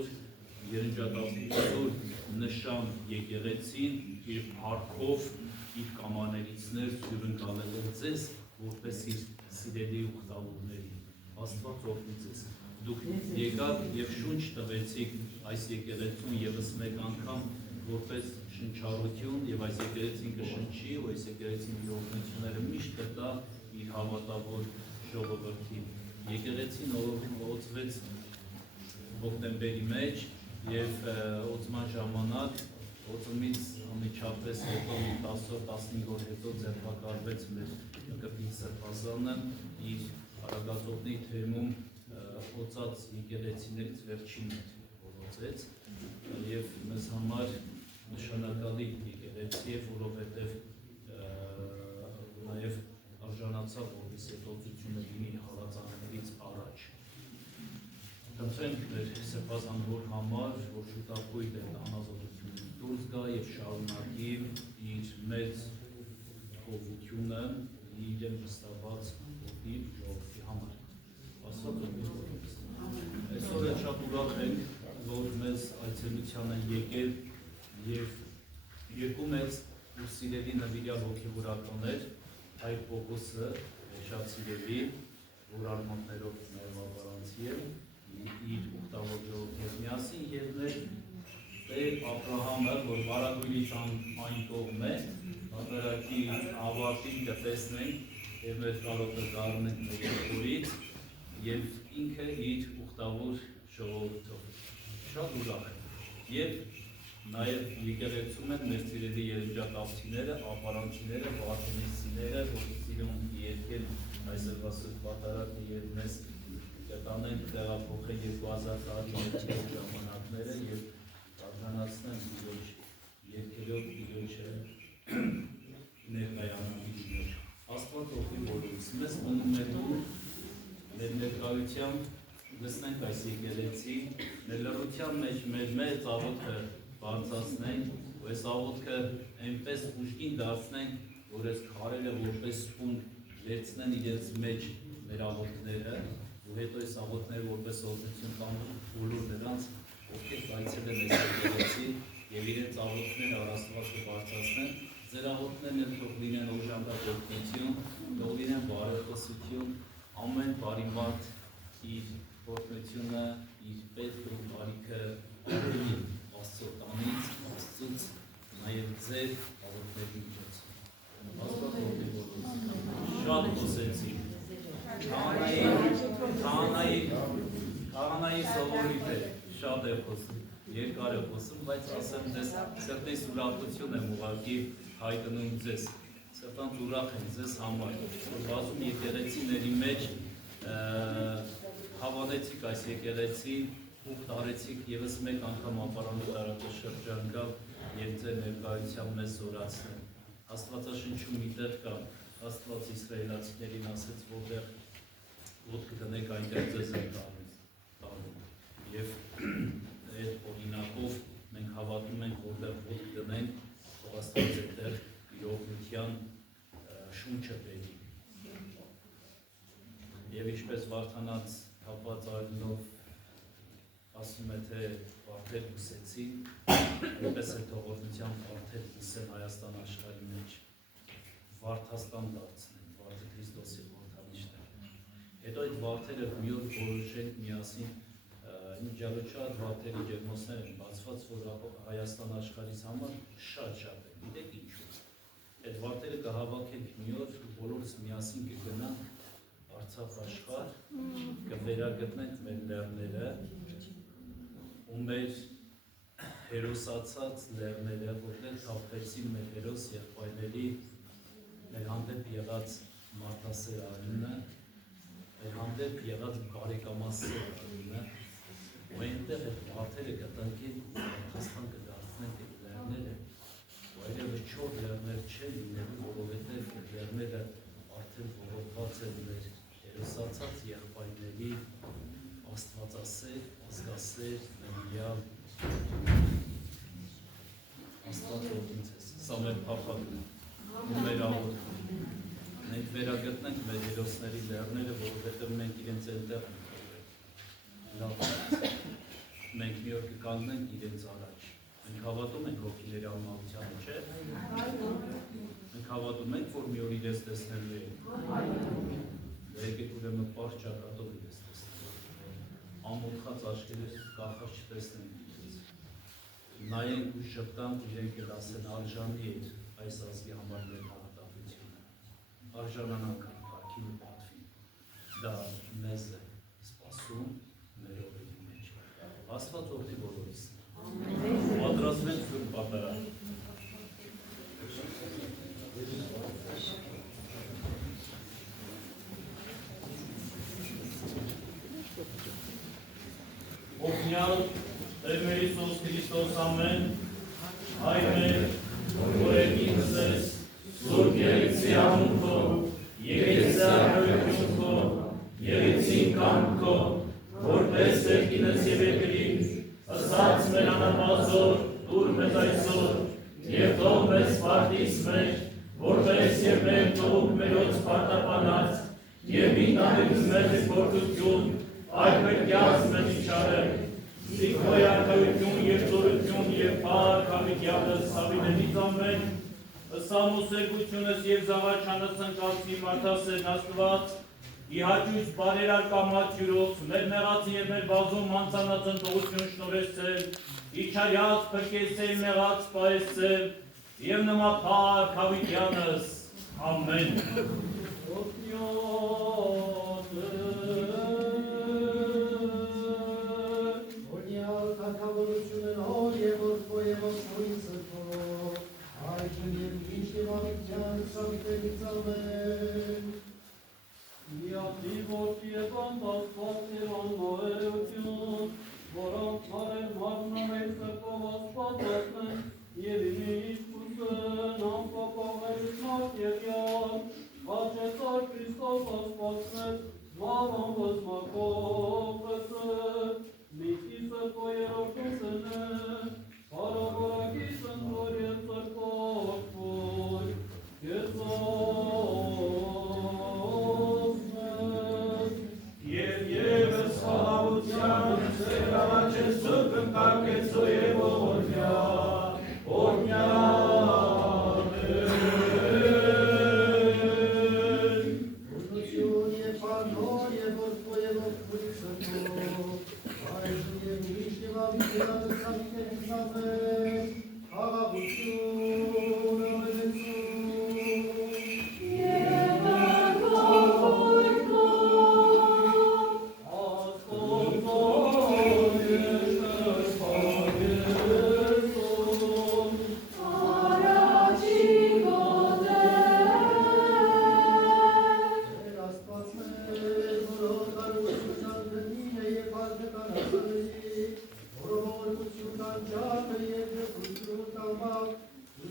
որ երնջակացություն նշան եկեղեցին իր արքով, իր կամաներից ներս հյուրընկալել է ձեզ, որպես իր սիրելի ուխտավորների, Աստված օգնի ձեզ։ Դուք եկաք և շունչ տվեցիք այս եկեղեցուն ևս մեկ անգամ, որպես շնչառություն և այս եկեղեցին կշնչի, ու այս եկեղեցին իր օգնությունները միշտ կտա իր հավատավոր ժողովրդին։ Եկեղեցին օծվեց հոկտեմբերի մեջ և օծման ժամանակ օծումից անմիջապես հետո 10-15 օր հետո ձերբակալվեց մեր Կրտին Սրբազանը իր Արագածոտնի թեմում օծած եկեղեցիներից վերջինն որ օծեց և մեզ համար նշանակալի եկեղեցի է, որովհետև նաև արժանացավ, որպես այդ օծությունը լինի հալածաններից առաջ։ Խնդրենք մեր սրբազանվոր համար, որ շուտապույտ այդ անազատությունից դուրս գա և շարունակի իր մեծ խոհությունը իրեն վստահված իր ժողովրդի համար։ Աստված օգնի բոլորիս։ Այսօր շատ ուրախ ենք, որ մեզ այցելության են եկել և երկու մեծ ու սիրելի նվիրյալ հոգևորականներ, Հայր Պողոսը շատ սիրելի, որ արմատներով նաև ապարանցի է, իր ուխտավոր ժողովրդի հետ միասին և մեր Տեր Աբրահամը, որ վարագույրից այն կողմ է, ապարակի ավարտին կտեսնենք և մեր կարոտը դառնենք մեր երկորից և ինքը իր ուխտավոր ժողովրդով։ Շատ ուրախ է։ Եվ նաև եկեղեցում են մեր սիրելի երնջակալցիները, ապարանցիները, վարդենիսցիները, որ սիրում երկել այսօրվա Սուրբ Պատարագը և մեզ կտանեն տեղափոխել 2000 տարի հետո ժամանակները և արժանացնեն Տիրոջ երկերով Տիրոջը ներկայանալիքներ։ Աստված օգնի բոլորիս։ Մեզ մնում է դուր մեր ներկայությամբ լսնենք այս եկեղեցի, մեր լռության մեջ մեր մեծ աղոթքը բարձրացնենք, ու այս աղոթքը այնպես ուժգին դարձնենք, որ այս քարերը որպես սպունգ վերցնեն իրենց մեջ մեր աղոթքները, ու հետո այս աղոթքները որպես օգնություն տանեն բոլոր նրանց, ովքեր այցելել են այս եկեղեցի և իրենց աղոթքները առ Աստված կբարձրացնեն։ Ձեր աղոթքներն թող լինեն օժանդակ օգնություն, թող լինեն բարեխոսություն, ամեն բարի մարդ իր օգնությունը, իր պետք ու բարիքը ավելի Աստծո տանից, Աստծուց, նաև ձեր աղոթքների միջոցով։ Աստված օգնի բոլորիս։ Շատ խոսեցի։ Քահանայի սովորույթ է, շատ է խոսում, երկար է խոսում, բայց ասեմ ձեզ սրտիս ուրախություն եմ ուղղակի հայտնում ձեզ, սրտանց ուրախ եմ ձեզ համար, որ բազում եկեղեցիների մեջ հավանեցիք այս եկեղեցին, ուխտ արեցիք ևս մեկ անգամ ապարանի տարածաշրջան գալ և ձեր ներկայությամբ մեզ զորացնել։ Աստվածաշնչում մի տեղ կա, Աստված իսրայելացիներին ասեց, որտեղ ոտք դնեք, այնտեղ ձեզ են տանում։ Եվ այդ օրինակով մենք հավատում ենք, որտեղ ոտք դնենք, թող Աստված այդտեղ իր օգնության շունչը բերի։ Եվ ինչպես Վարդանանց թափված արյունով ասում է, թե վարդեր ուսեցին, այնպես է թող օգնությամբ վարդեր ուսեն Հայաստան աշխարհի մեջ, Վարդաստան դարձնեն, Վարդը Քրիստոսի խորհրդանիշն է։ Հետո այդ վարդերը մի օր որոշենք միասին, շատ վարդերի ջերմոցներ են բացված, որ Հայաստան աշխարհիս համար շատ են, գիտեք ինչու։ Այդ վարդերը կհավաքենք մի օր, բոլորս միասին կգնանք Արցախ աշխարհ, կվերագտնենք մեր լեռները ու մեր հերոսացած լեռները, որտեղ թափվեցին մեր հերոս եղբայրների, մեր հանդեպ եղած մարդասեր արյունը, մեր հանդեպ եղած բարեկամասեր արյունը, ու այնտեղ այդ վարդերը կտնկենք ու Վարդաստան կդարձնենք այդ լեռները, ու այլևս չոր լեռներ չեն լինելու, որովհետև այդ լեռները արդեն ողողված են մեր հերոսացած եղբայրների աստվածասեր, ազգասեր, նվիրյալ Աստված օգնի ձեզ։ Սա մեր փափագն է, ու մեր աղոթքն է։ Մենք վերագտնենք մեր հերոսների լեռները, որովհետև մենք իրենց այնտեղ ենք։ մենք մի օր կկանգնենք իրենց առաջ։ Մենք հավատում ենք հոգիների արմատությանը, չէ՞։ Մենք հավատում ենք, որ մի օր իրենց տեսնելու ենք։ Եկեք ուրեմն պարզ ճակատով իրենց տեսնենք։ Ամոթխած աչքերով կախած չտեսնենք իրենց։ Նայենք ու շփտանք իրենք կդասեն արժանի է այս ազգի համար մեր հավատալությունը։ Արժանանանք կարգին ու պատվին։ Դա մեզ է սպասում մեր օրերի մեջ։ Աստված օգնի բոլորիս։ Պատրաստվենք Սուրբ Պատարագ։ Օգնյալ Տեր մեր Հիսուս Քրիստոս ամեն, Հայր մեր, որ եկինս ես, Սուրբ Երեցի անուն քո, եկեղեցի քո, եկեղեցին կամք քո, որպես երկինս եւ երկրին, ըսած մեր անապազոր, դուր մեզ այսօր, եւ թող մեզ պարտից մեր, որպես եւ մեր թող մերոց պարտապանած, եւ մի տանից մեր դժգոհություն, այլ մեկյաց մեր իջարել, Սիքոյ արքայություն եւ զորություն եւ փառք հավիտյանս հավինենից ամեն, ըսամոսերգությունս եւ զավաչանս ընկալցի մարդասերն Աստված, իհաճույց բարերար կամաց յուրոց, մեր մեղացի եւ մեր բազում անցանած ընթողություն շնորհեցել, իջարյաց փրկեցել մեղած պայեցել եւ նմա փառք հավիտյանս ամեն։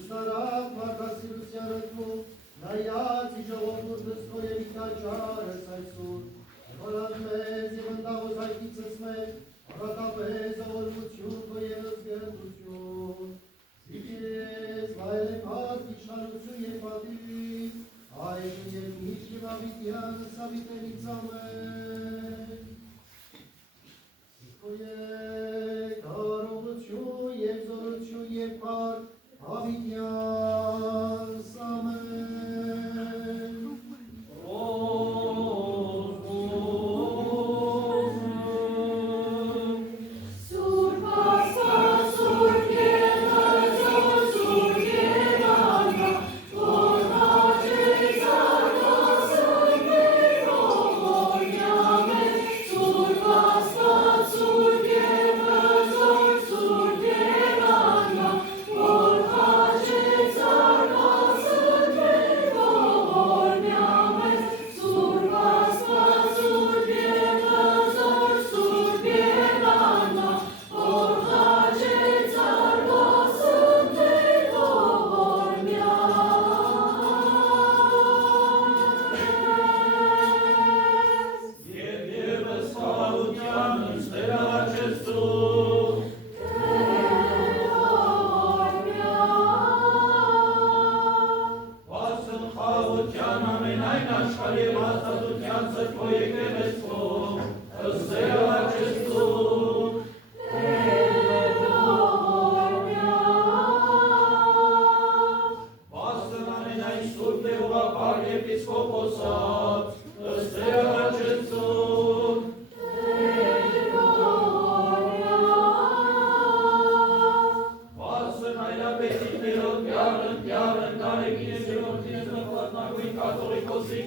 Stara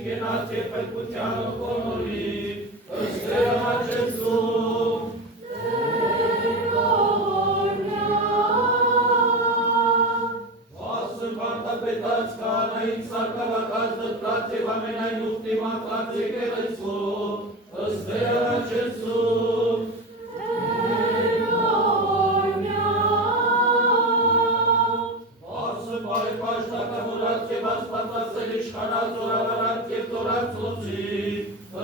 գենաց և պետքության ողորմորի, ըստ Տերամաչեցում։ Վասն վարտապետած քահանային սարկավակած դրած և ամենայն ուխտի մատված եկեղեցու, ըստ Տերամաչեցում։ Բարեպաշտակամորած և աստվածածել իշխանած օրավարած և տորած ոցի,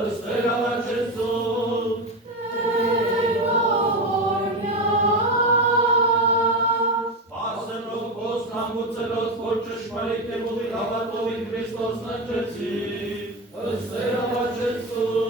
ըստ Տերամաչեցում։ Ասնով խոսք հանգուցելով, որ ճշմարիտ և ուղիղ հավատով in Քրիստոս ննջեցի, ըստ Տերամաչեցում։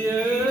Yeah.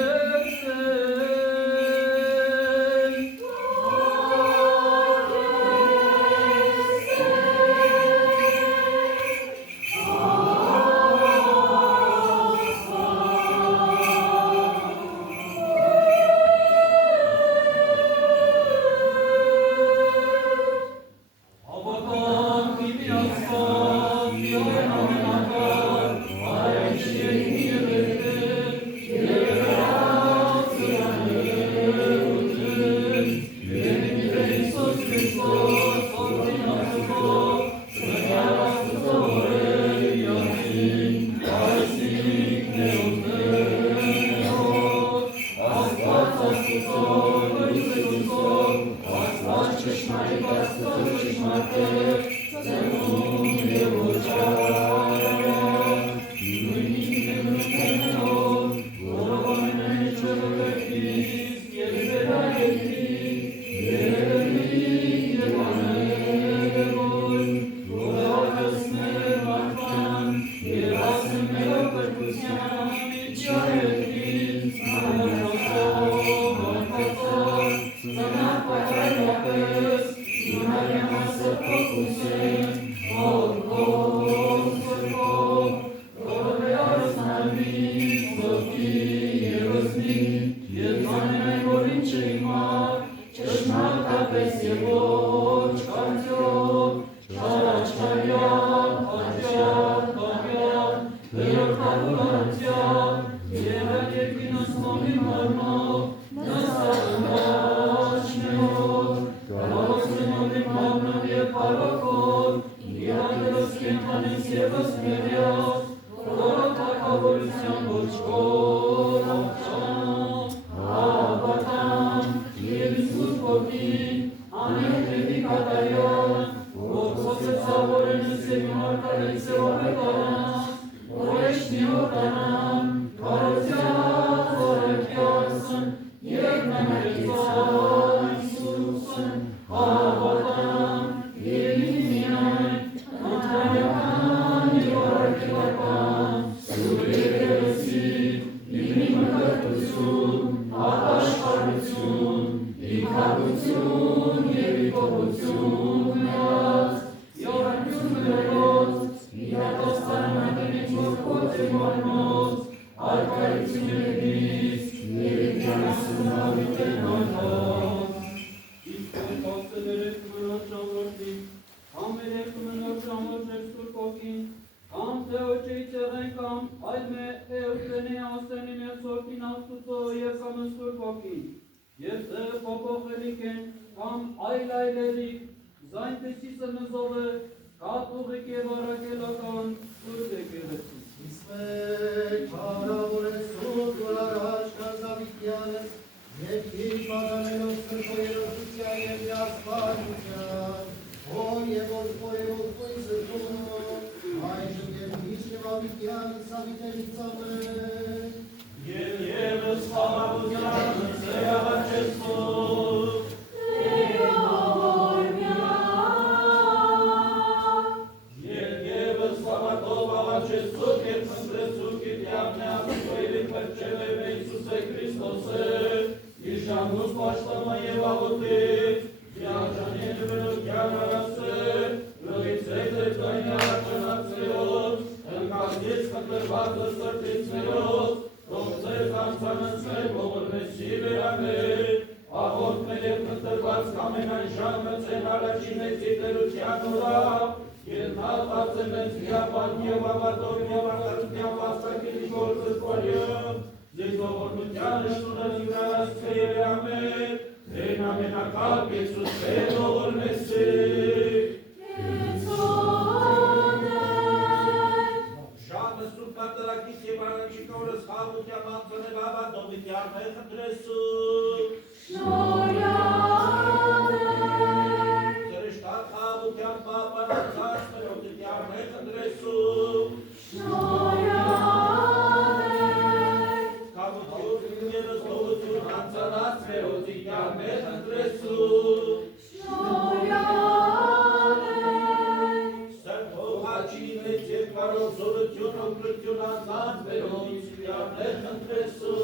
ևս ներյաս, որը թագավորության ոչ կորողջան, հավատամ, և Իսուս որդին, անհետևի կատարյան, որ խոսեցավորեն սևի մարգարեից սևողետարան, որ էշնի որդանան, կարոցյալ զորակյասն, և նմերիցան Իսուսն, հավատամ, և ինքնին, ընդհանրական և առարկելական, սուր եկեղեցի, ինի մկրտություն, ապաշխարություն, իքավություն և իկողություն մեած, յորանություն գրոց, իրատաստանանատենից որդքոց և մարմոց, արկայություն եղից, և իքյանասուն հավիտեն անհոց։ Իսկ կողքսը դերև կմնոց ժամորդի, կամ երև կմնոց ժամորդներ սուրբ ոգին, կամ թե ոչեից եղեն կամ այլ մե էուտենի աստենի մեծորդին աստուծո և կամ սուրբ ոգին, և թե փոփոխելիք են կամ այլայլելիք, զայնպեսի սնզով է կատուղիկ և առակելական սուրբ եկեղեցի։ Իսկ մեկ հարավոր է սուրբ որ առաջ կազավիկյանս, և իր մագանելով սրբո երորդության և միասպարության, որ և որդքոյ զրդում, այժմ և միշտ և ավիկյան սավիտենից ամեն, Եվ ևս խաղաղության զերավաչեսով, Եվ ևս խաղատով աղաչեսով և մնդրեցուկ իրյավն է աստուծոյելի պրճել է Իսուսե Քրիստոսը, իշամուս պաշտամա և աղոտից, Եաջանին վրոքյան արասը, լույցետ է կայնի առաջանացրեոց, ընկազից կտրվածը սրտիցներոց, Ողձեր կանցանացներ ողորմեսի վերամեր, աղորդներ և կտրված կամենայն ժամը ծեն առաջին մեծի տերության ուրա, և նա տածենեց միապան և ավատով և աղարության վաստակելի գործը պարյով, ձեզ ողորմության շնորհ յուրահասկե և վերամեր, Տեն ամենակապ Եսուս Տեն ողորմեսի։ Ժամը սուրբ կատարակից և առաջիկա օրս խաղության անձնև հավատով իտյարներ խնդրեսու։ Զրշտատ խաղության պապանացած մերոց իտյարներ խնդրեսու։ Կավություն ևս լողություն անցանած մերոց իտյարներ խնդրեսու։ Սրբողաչինից և կարոզորություն օգրություն անձանց մերոց իտյարներ խնդրեսու։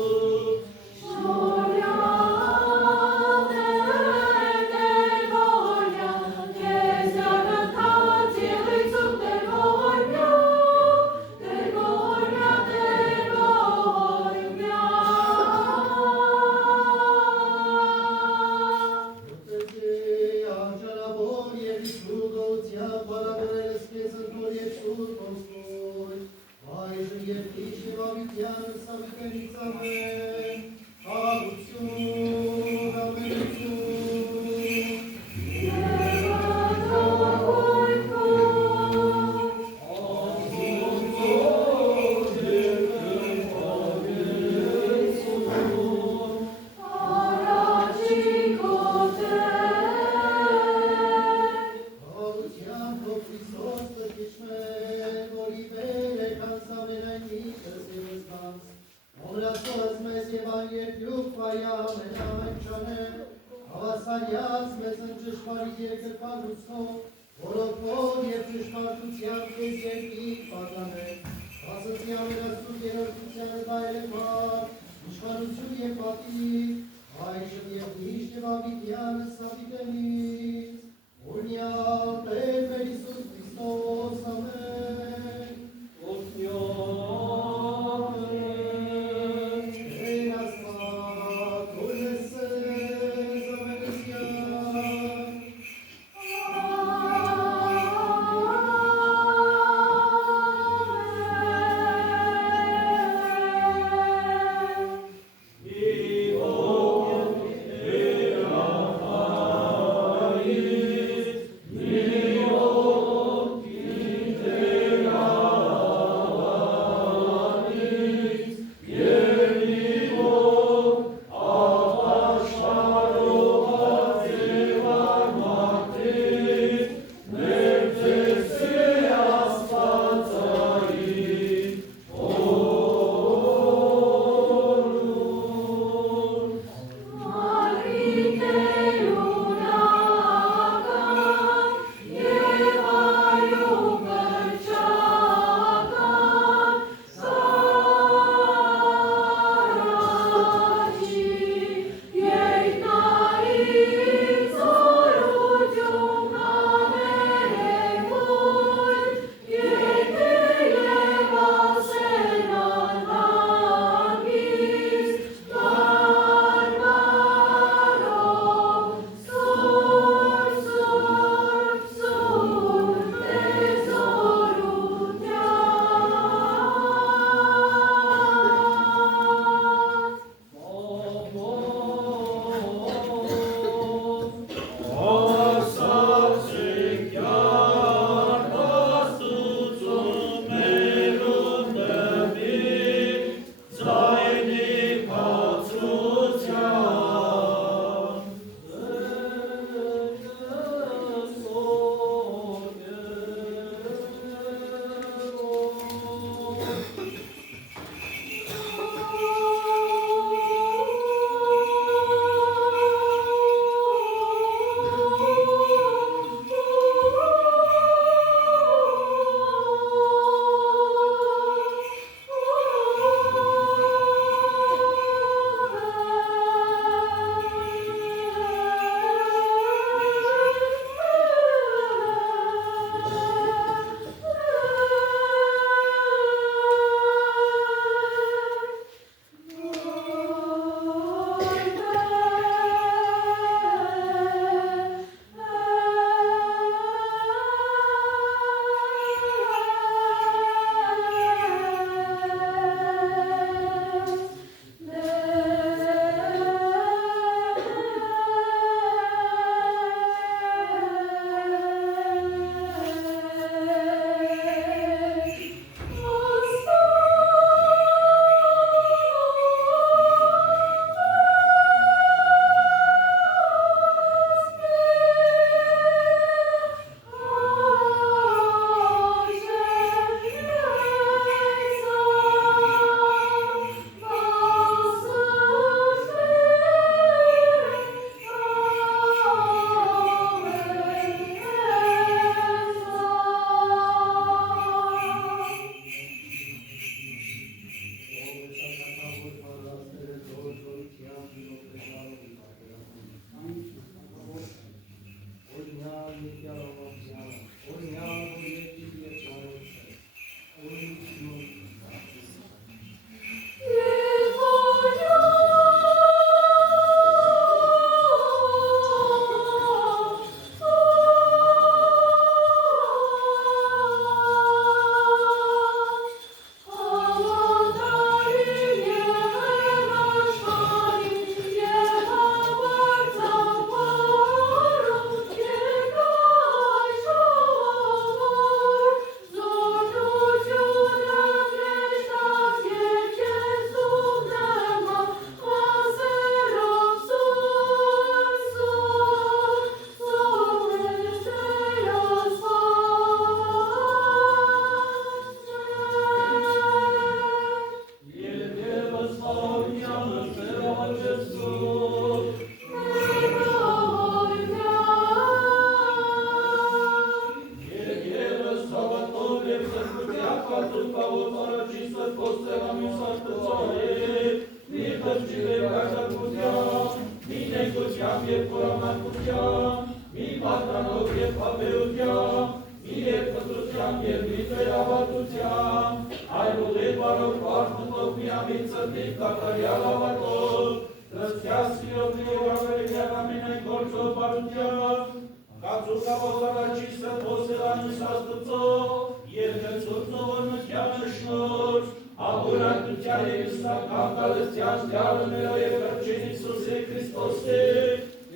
Ակատուն կավոց առաջին սրպոստել ամիս արտծահեր, մի խրջի վերկաշակության, մի նեկության և կորամանկության, մի պատրանով և հավերության, մի երկպտրության և մի վերավատության, այլ ուղիղ բարով պարտնով միամիտ ծրտիկ կատարյալ ավատով, Հրստյալ սիրով և ավերգյան ամենայն գործով բարության, կացուկավոզ առաջի սրպոստել ամիս աստծով, և գծուր նողորմության շնոր, աղուրակության և իսլամական կալստյան դյալը նրա և կրչին Իսուսի Քրիստոսի,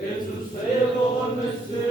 Եսուսե ողորմեսի,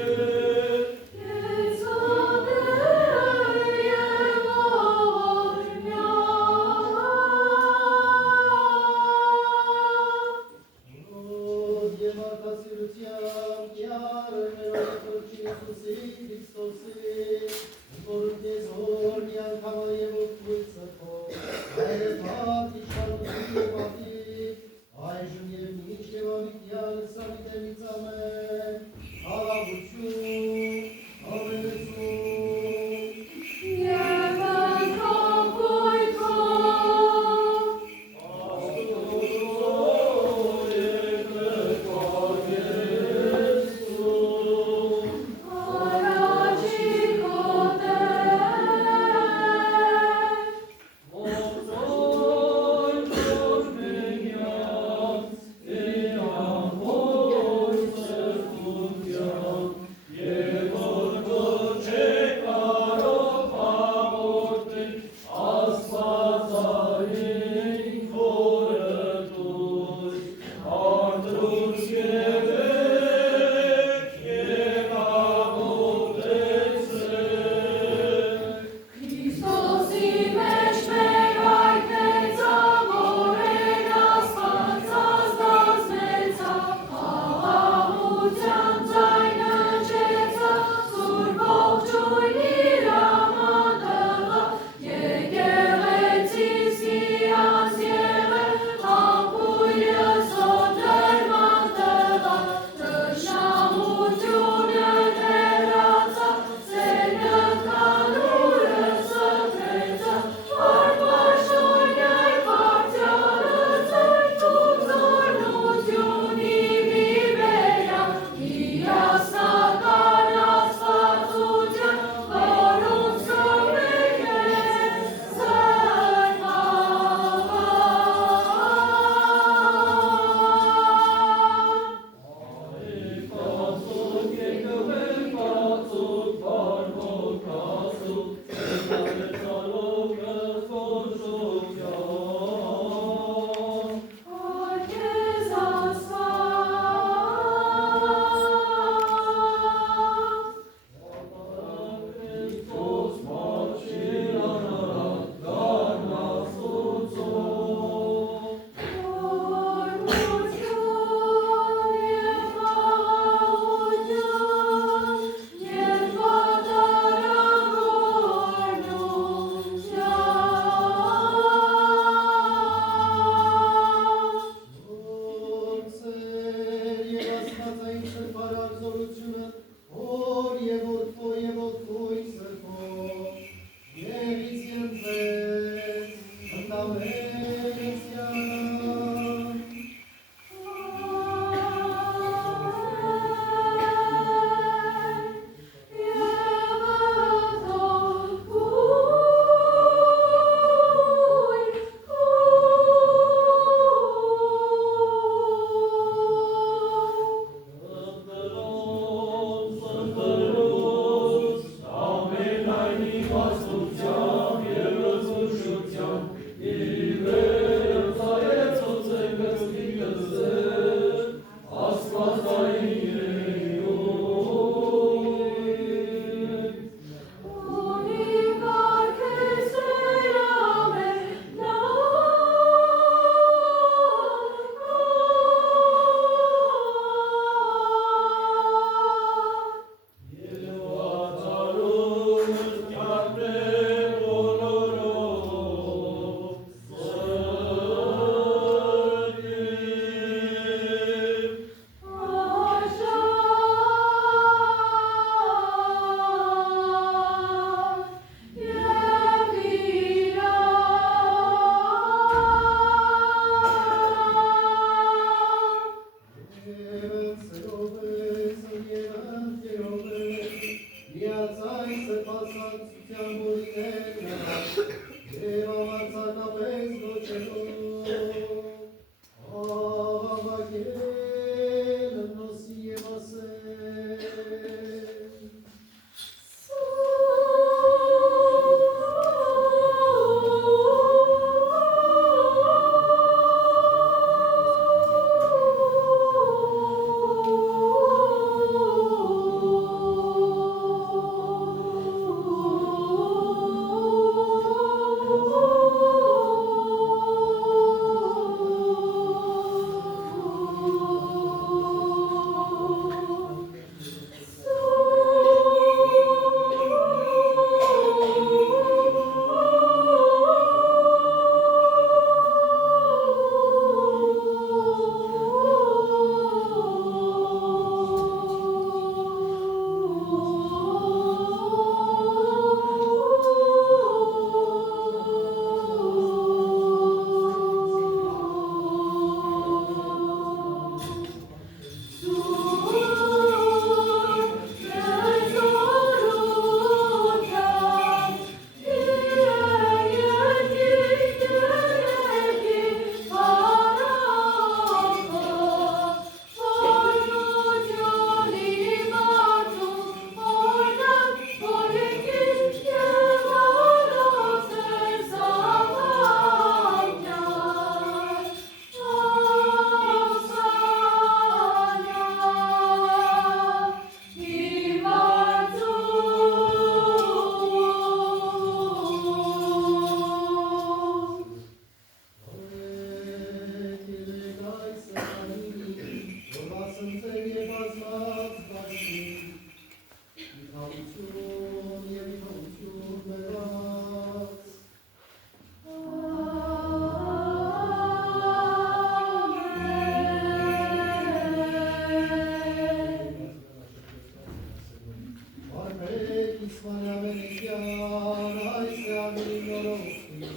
նորոգի,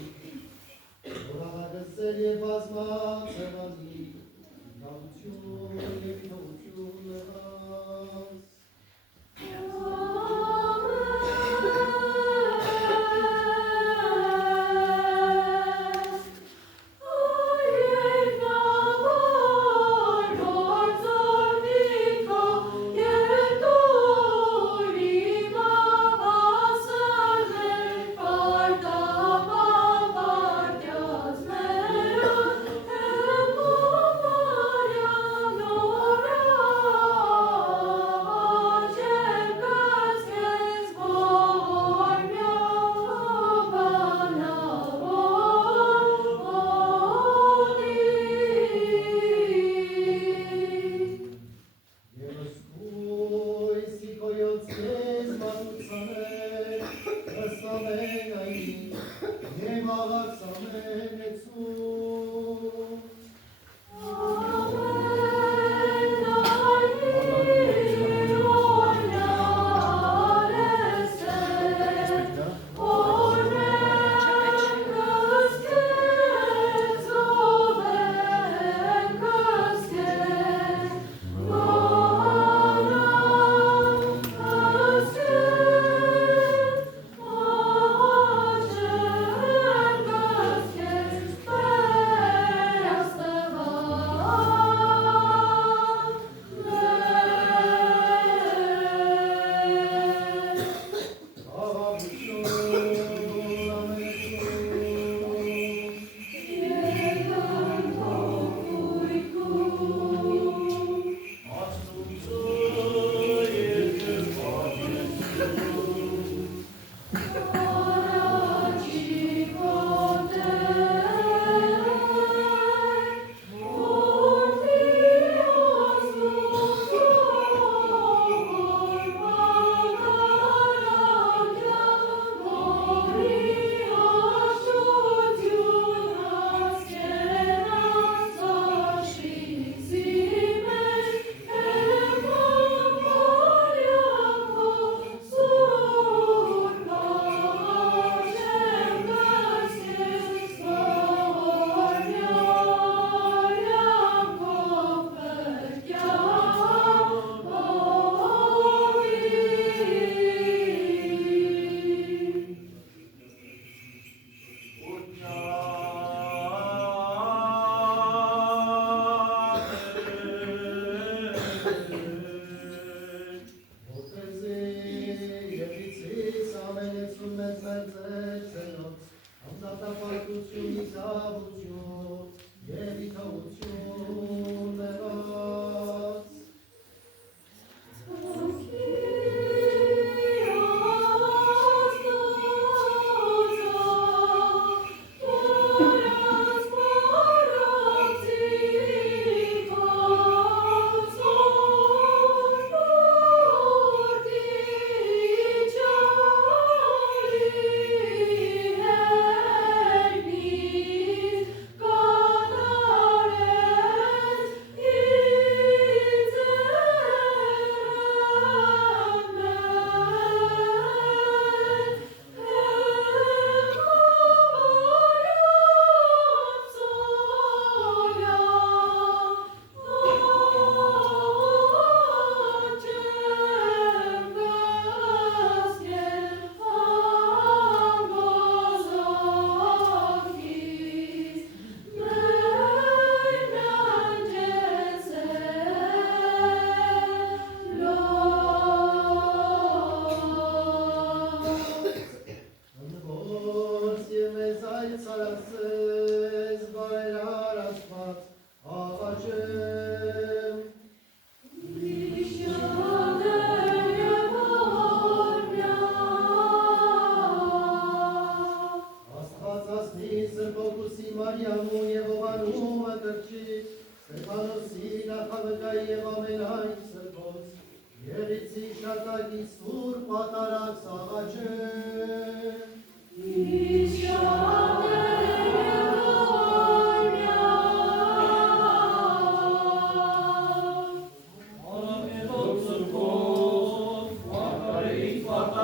որաղագծեր և բազմած հեղանի, գաղություն և իթողություն նեղաս։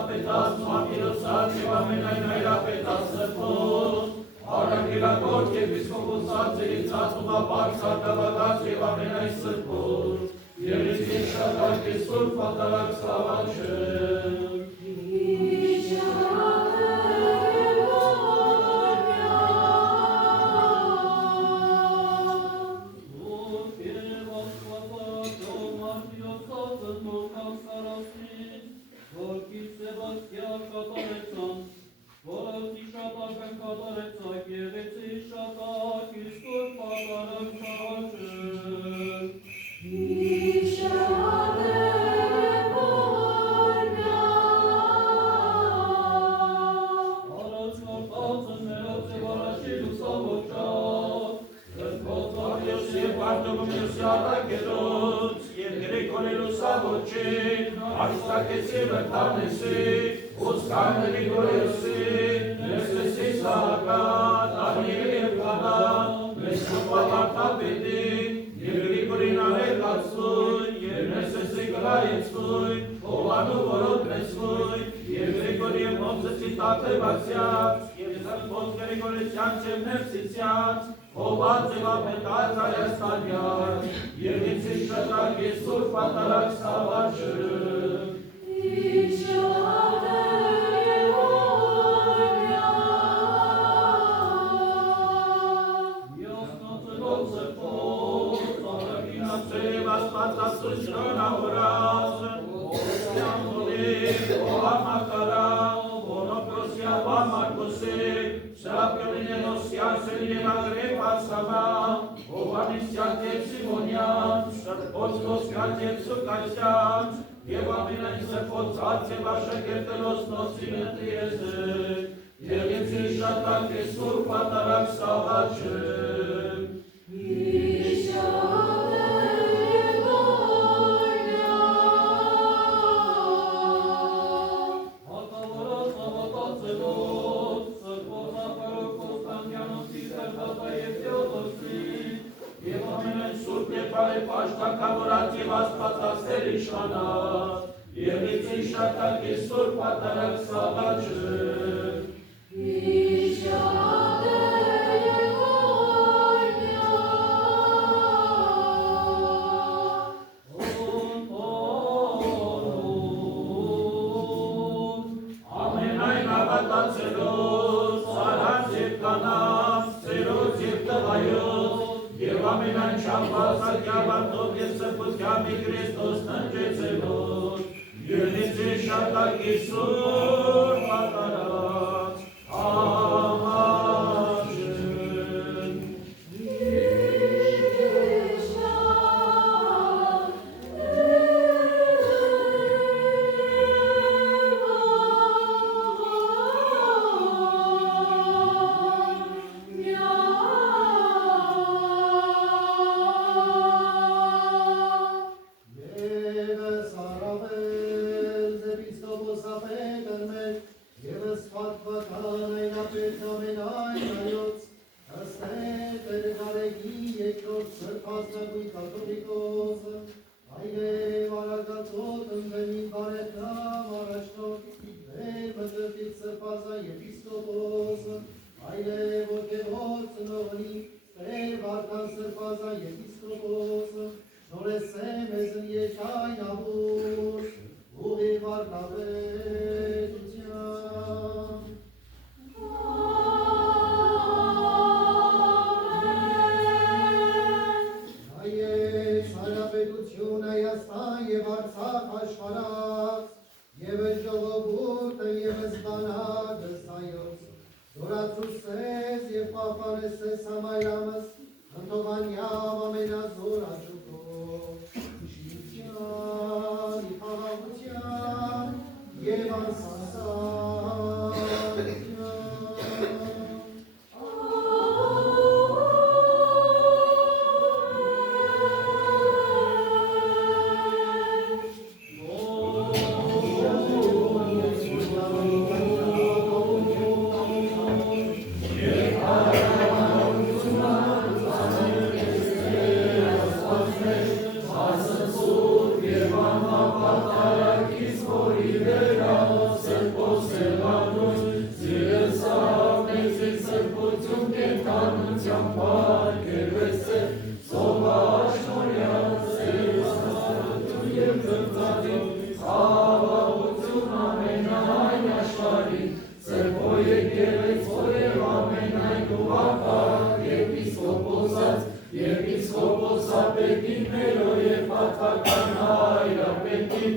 Պետաս, մատիրոս, ատիվ ամենայն հայրապետաս սրբոս, Յոթ եպիսկոպոսած ծածուղապար սակավակած և ամենայն սրբոտ, և իսկի շատակ է սուրբ պատարակ սավաչել։ Երկություն կենթանության պարկ երվեսը, սովաշնորյան սերսասություն և ծրծատին, խավաղություն ամենայն աշխարհին, սրբո եկեղեցու և ամենայն գուհապատ, Եպիսկոպոսապետին մերո և պատվական հայրապետին,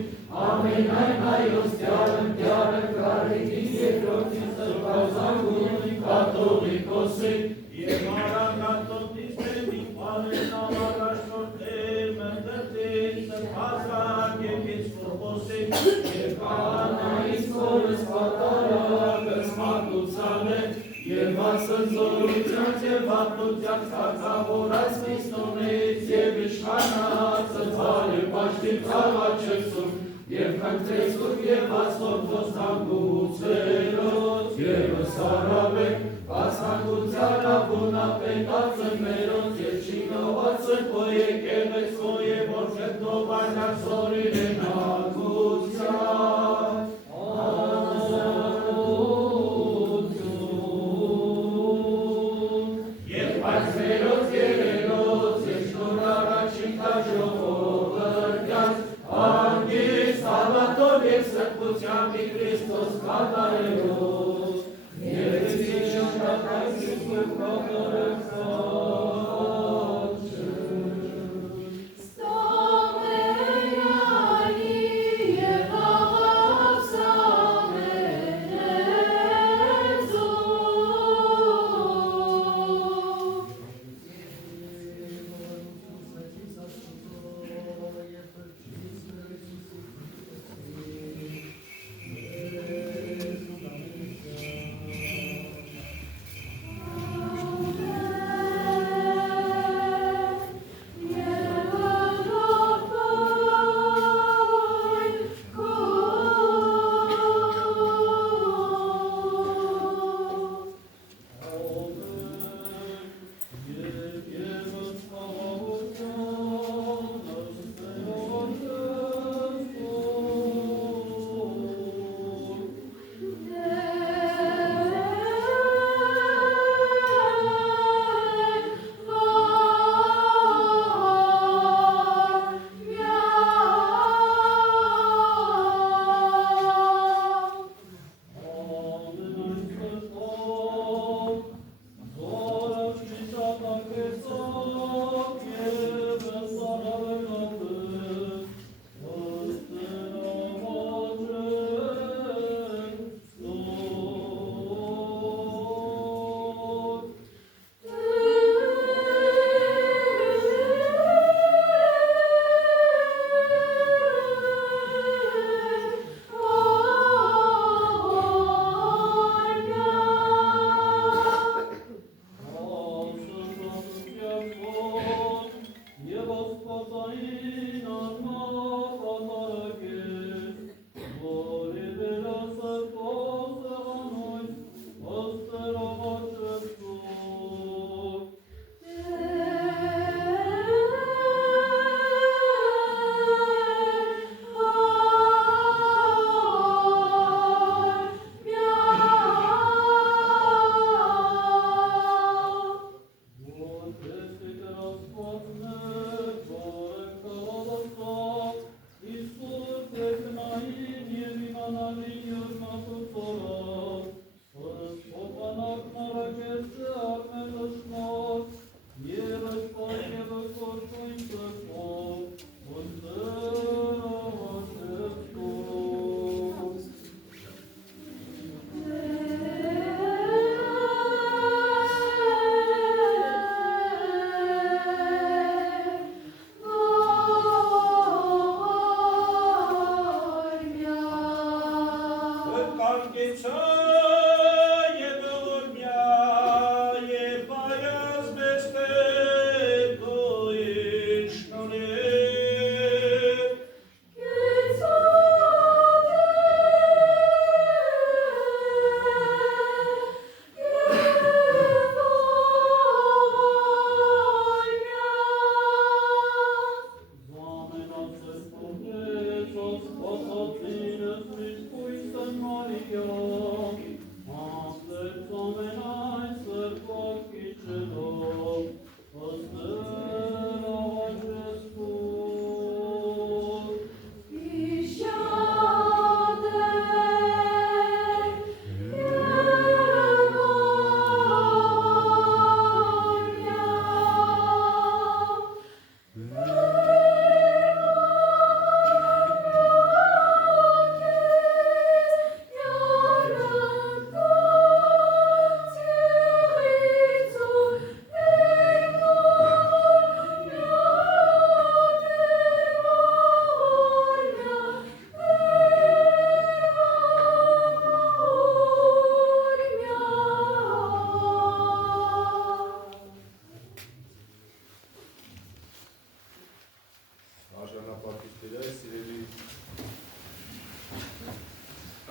ամենայն հայոց դյարը կարեկին երկրորդին սրբազանգուն կաթողիկոսին, Եվ արագատոտից մենի պանեն ամարաշորտեր մնդրտին սրբազան եպիսկոպոսին, և կանայից որս պատարակս մատուցան է, և ասնձորությանց և ապրությանց կակավորած Քրիստոնից և իշխանած ծծալ և պաշտին ծաղաչեցում, և կնտրեց ուրբ և ասորդոս թանգուցերոց, և սարավեք, բացանկության աբունապետածներոց, և չինոված սրբո եկեղեցու և որդետնով այնացորին են ագության, Այցերոց երելոց և շնոր առաջին կաջողողըրկյաց, անգիստ հավատով և սրբությամբ ի Քրիստոս կատարելով, և ծիշն շնորհակալություն և կատարեցած։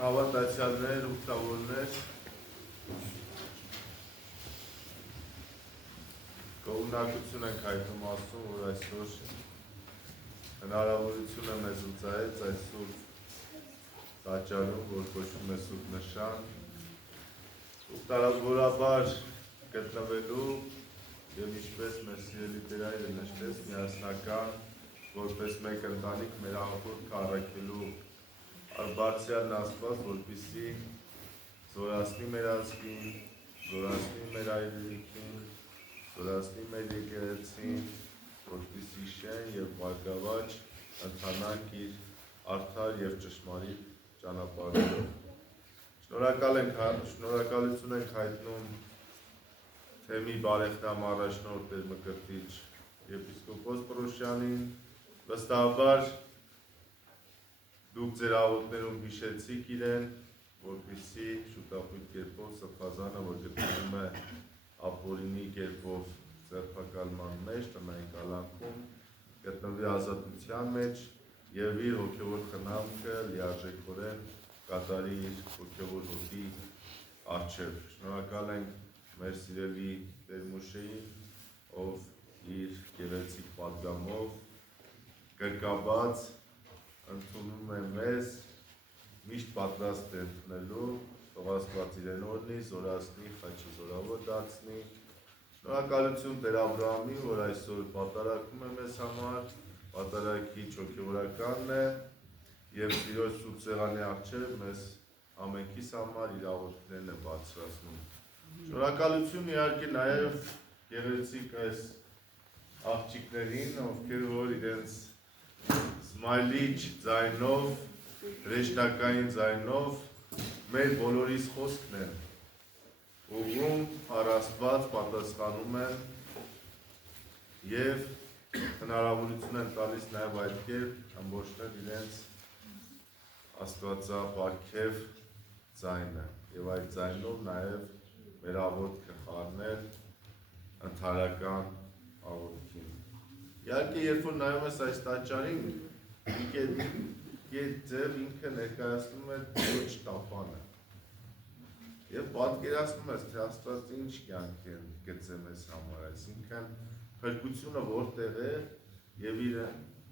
հավատացյալներ, ուխտավորներ, գոհունակություն ենք հայտնում Աստծուն, որ այսօր հնարավորություն է մեզ ուծայեց այս սուրբ տաճարում, որ կոչվում է սուրբ նշան, տարազորաբար գտնվելու և ինչպես մեր սիրելի Տերայրը նշեց միասնական, որպես մեկ ընտանիք մեր աղոթքը առաքելու Բարձրյալն Աստված, որպեսզի զորացնի մեր ազգին, զորացնի մեր այրերիքին, զորացնի մեր եկեղեցին, որպեսզի շեն և բարգավաճ ընթանանք իր արդար և ճշմարիտ ճանապարհներով։ Շնորհակալություն ենք հայտնում թեմի բարեկամ առաջնորդ Տեր Մկրտիչ եպիսկոպոս Պռոշյանին, վստահաբար դուք ձեր աղոթներում հիշեցիք իրեն, որպեսզի շուտապույտ կերպով սրբազանը, որ գտնվում է ապօրինի կերպով ձերբակալման մեջ, տնային կալանքում, գտնվի ազատության մեջ և իր հոգևոր խնամքը լիարժեքորեն կատարի իր հոգևոր հոտի առջև։ Շնորհակալ ենք մեր սիրելի Տեր Մուշեին, ով իր գեղեցիկ պատգամով գրկաբաց ընդունում է մեզ, միշտ պատրաստ է ընդունելու, թող Աստված իրեն օրհնի, զորացնի, խաչը զորավոր դարձնի։ Շնորհակալություն Տեր Աբրահամին, որ այսօր պատարագում է մեզ համար, պատարագիչ հոգևորականն է և Տիրոջ սուրբ սեղանի առջև մեզ ամենքիս համար իր աղոթքներն է բարձրացնում։ Շնորհակալություն իհարկե նաև գեղեցիկ այս աղջիկներին, ովքեր որ իրենց սմայլիչ ձայնով, հրեշտակային ձայնով մեր բոլորիս խոսքն են ուղղում, առաստված պատասխանում են և հնարավորություն են տալիս նաև այդ կերպ ամբողջնել իրենց աստվածապարգև ձայնը և այդ ձայնով նաև մեր աղոթքը խառնել ընդհանրական աղոթքին։ Իհարկե, երբ որ նայում ես այս տաճարին, ձև ինքը ներկայացնում է ոչ տապանը և պատկերացնում ես, թե Աստված ինչ կյանք են գծել մեզ համար, այսինքն փրկությունը որտեղ է և իր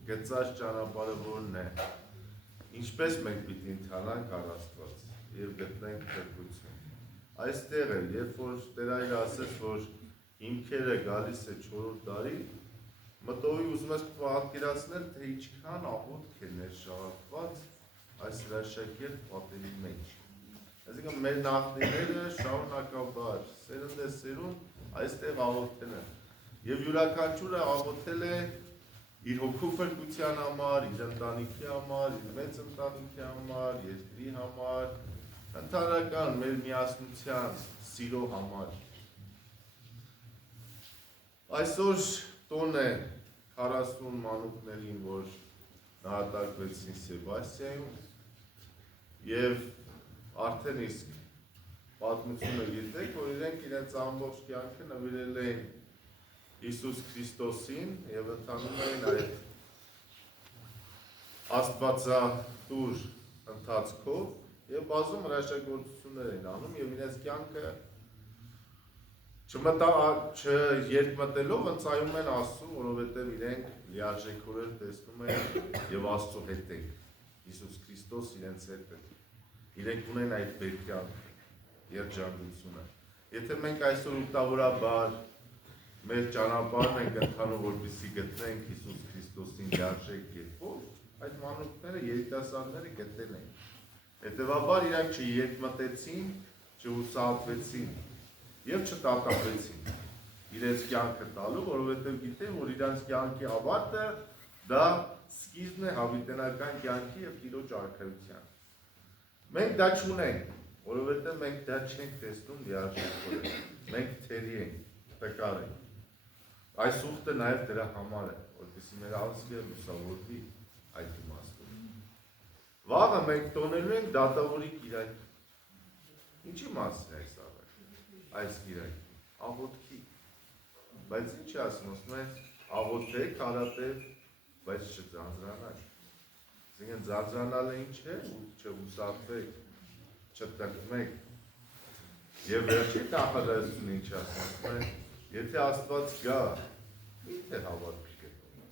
գծած ճանապարհը որն է, ինչպես մենք պիտի ընթանանք առ Աստված և գտնենք փրկություն։ Այստեղ է, երբ որ Տերայրը ասեց, որ հիմքերը գալիս է 4-րդ դարի, մտովի ուզում ես պատկերացնել, թե ինչքան աղոթք է ներշաղախված այս հրաշագերտ պատերի մեջ։ Այսինքն մեր նախնիները շարունակաբար, սերունդ այստեղ աղոթել են և յուրաքանչյուրը աղոթել է իր հոգու փրկության համար, իր ընտանիքի համար, իր մեծ ընտանիքի համար, երկրի համար, ընդհանրական մեր միասնության, սիրո համար։ Այսօր տոն է 40 մանուկներին, որ նահատակվեցին Սեբաստիայում և արդեն իսկ պատմությունը գիտեք, որ իրենք իրենց ամբողջ կյանքը նվիրել էին Հիսուս Քրիստոսին և ընթանում էին այդ աստվածատուր ընթացքով և բազում հրաշագործություններ էին անում և իրենց կյանքը չերկմտելով ընծայում են Աստծուն, որովհետև իրենք լիարժեքորեն տեսնում են և Աստծո հետ են, Հիսուս Քրիստոս իրենց հետ է, իրենք ունեն այդ բերքյանքը, երջանկությունը։ Եթե մենք այսօր ուխտավորաբար մեր ճանապարհն ենք ընթանում, որպեսզի գտնենք Հիսուս Քրիստոսին լիարժեք կերպով, այդ մանուկները, երիտասարդները գտել են։ Հետևաբար իրանք չերկմտեցին, չհուսահատվեցին և չտատապեցին իրենց կյանքը տալու, որովհետև գիտեն, որ իրենց կյանքի ավարտը դա սկիզբն է հավիտենական կյանքի և Տիրոջ արքայության։ Մենք դա չունենք, որովհետև մենք դա չենք տեսնում լիարժեքորեն, մենք թերի ենք, տկար ենք։ Այս ուխտը նաև դրա համար է, որպեսզի մեր ազգը լուսավորվի այդ իմաստով։ Վաղը մենք տոնելու ենք դատավորի կիրակի։ Ինչի մասին է այս այս կիրակի, աղոթքի, բայց ինչ է ասում, ասում է աղոթեք, հարատև, բայց չձանձրանաք։ Այսինքն ձանձրանալը ինչ է, չհուսահատվեք, չտրտմեք։ Եվ վերջի նախադասությունը ինչ ասում է, եթե Աստված գա, ինչ է հավատք կգտնի։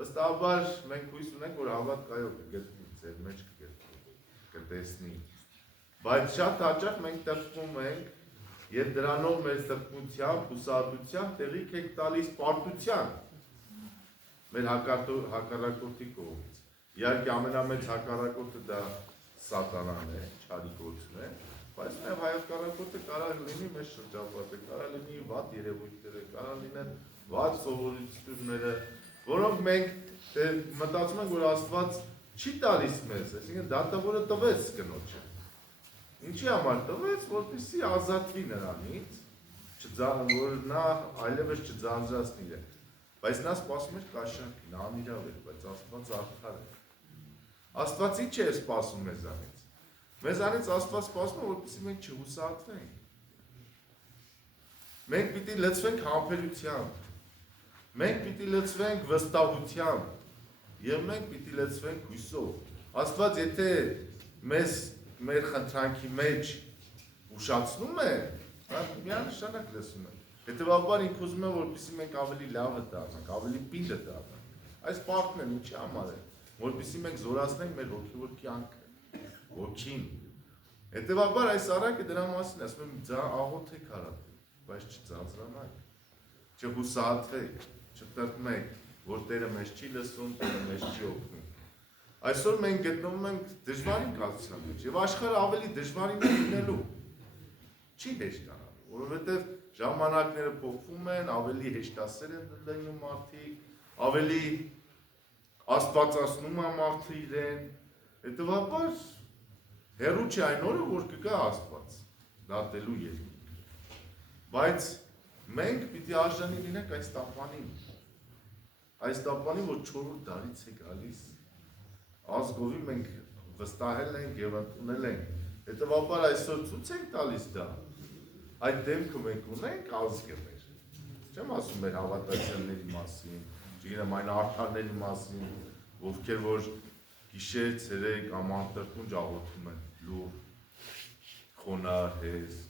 Վստահաբար մենք հույս ունենք, որ հավատքայով կգտնի, ձեր մեջ կտեսնի։ Բայց շատ հաճախ մենք տրտմում ենք եւ դրանով մեր տրտմությամբ, հուսահատությամբ տեղիք եք տալիս պարտության մեր հակառակորդի կողմից։ Իհարկե ամենամեծ հակառակորդը դա սատանան է, չարի գործն է, բայց նաև հակառակորդը կարող լինի մեր շրջապատը, կարող լինի վատ երևույթները, կարող լինեն վատ սովորությունները, որոնք մենք մտածում ենք, որ Աստված չի տալիս մեզ, այսինքն դատավորը տվեց կնոջը։ Ինչի համար տվեց, որպեսզի ազատվի նրանից, որ նա այլևս չձանձրացնի իրեն։ Բայց նա սպասում էր կաշառքի, նա անիրավ էր, բայց Աստված արդար է։ Աստված ինչ է սպասում մեզանից։ Մեզանից Աստված սպասում է, որպեսզի մենք չհուսահատվենք։ Մենք պիտի լցվենք համբերությամբ, մենք պիտի լցվենք վստահությամբ եւ մենք պիտի լցվենք հույսով։ Աստված եթե մեզ մեր խնդրանքի մեջ ուշացնում է, միանշանակ լսում է։ Հետևաբար ինքը ուզում է, որպեսզի մենք ավելի լավը դառնանք, ավելի պինդ դառնանք։ Այս պարտքն է ինչի համար է, որպեսզի մենք զորացնենք մեր հոգևոր կյանքը, հոգին։ Հետևաբար այս առակը դրա մասին ասում եմ, աղոթեք արատի, բայց չձանձրանաք, չհուսահատվեք, չտրտմեք, որ Տերը մեզ չի լսում, Տերը մեզ չի օգնում։ Այսօր մենք գտնվում ենք դժվարին կացության մեջ եւ աշխարհը ավելի դժվարին է լինելու։ Չի հեշտանալու, որովհետեւ ժամանակները փոխվում են, ավելի հեշտասեր են լինում մարդիկ, ավելի աստվածացնում են մարդը իրեն։ Հետևաբար հերու չի այն օրը, որ կգա Աստված դատելու երկինք։ Բայց մենք պիտի արժանի լինենք այս տապանին, որ 4-րդ դարից է գալիս։ Ազգովի մենք վստահել ենք եւ ընդունել ենք։ Հետևաբար այսօր ցույց ենք տալիս դա։ Այդ դեմքը մենք ունենք ազգը մեր։ Չեմ ասում մեր հավատացյալների մասին, չգիտեմ այն արդարների մասին, ովքեր որ գիշեր, ցերեկ, ամանտրտունջ աղոթում են, լուր, խոնար, հեզ։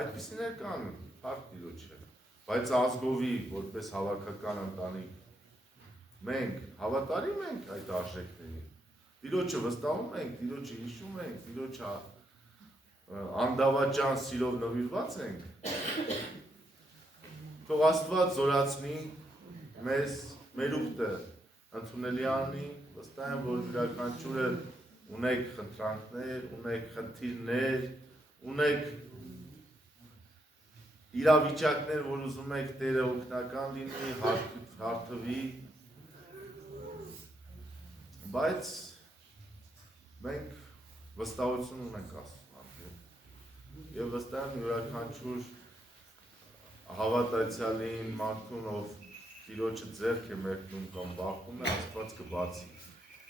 Այդպիսիներ կան, փառք Տիրոջը։ Բայց ազգովի որպես հավաքական ընտանիք մենք հավատարիմ ենք այդ արժեքներին։ Տիրոջը վստահում ենք, Տիրոջը հիշում ենք, Տիրոջը անդավաճան սիրով նվիրված ենք։ Թող Աստված զորացնի մեզ, մեր ուխտը ընդունելի անի, վստահ եմ, որ յուրաքանչյուրը ունեք խնդրանքներ, ունեք խնդիրներ, ունեք իրավիճակներ, որ ուզում եք Տերը օգնական լինի, հարթվի, բայց մենք վստահություն ունենք Աստծուն եւ վստահ եմ յուրաքանչյուր հավատացյալին մարդուն, ով Տիրոջը ձեռք է մեկնում կամ բախվում է, Աստված կբացի։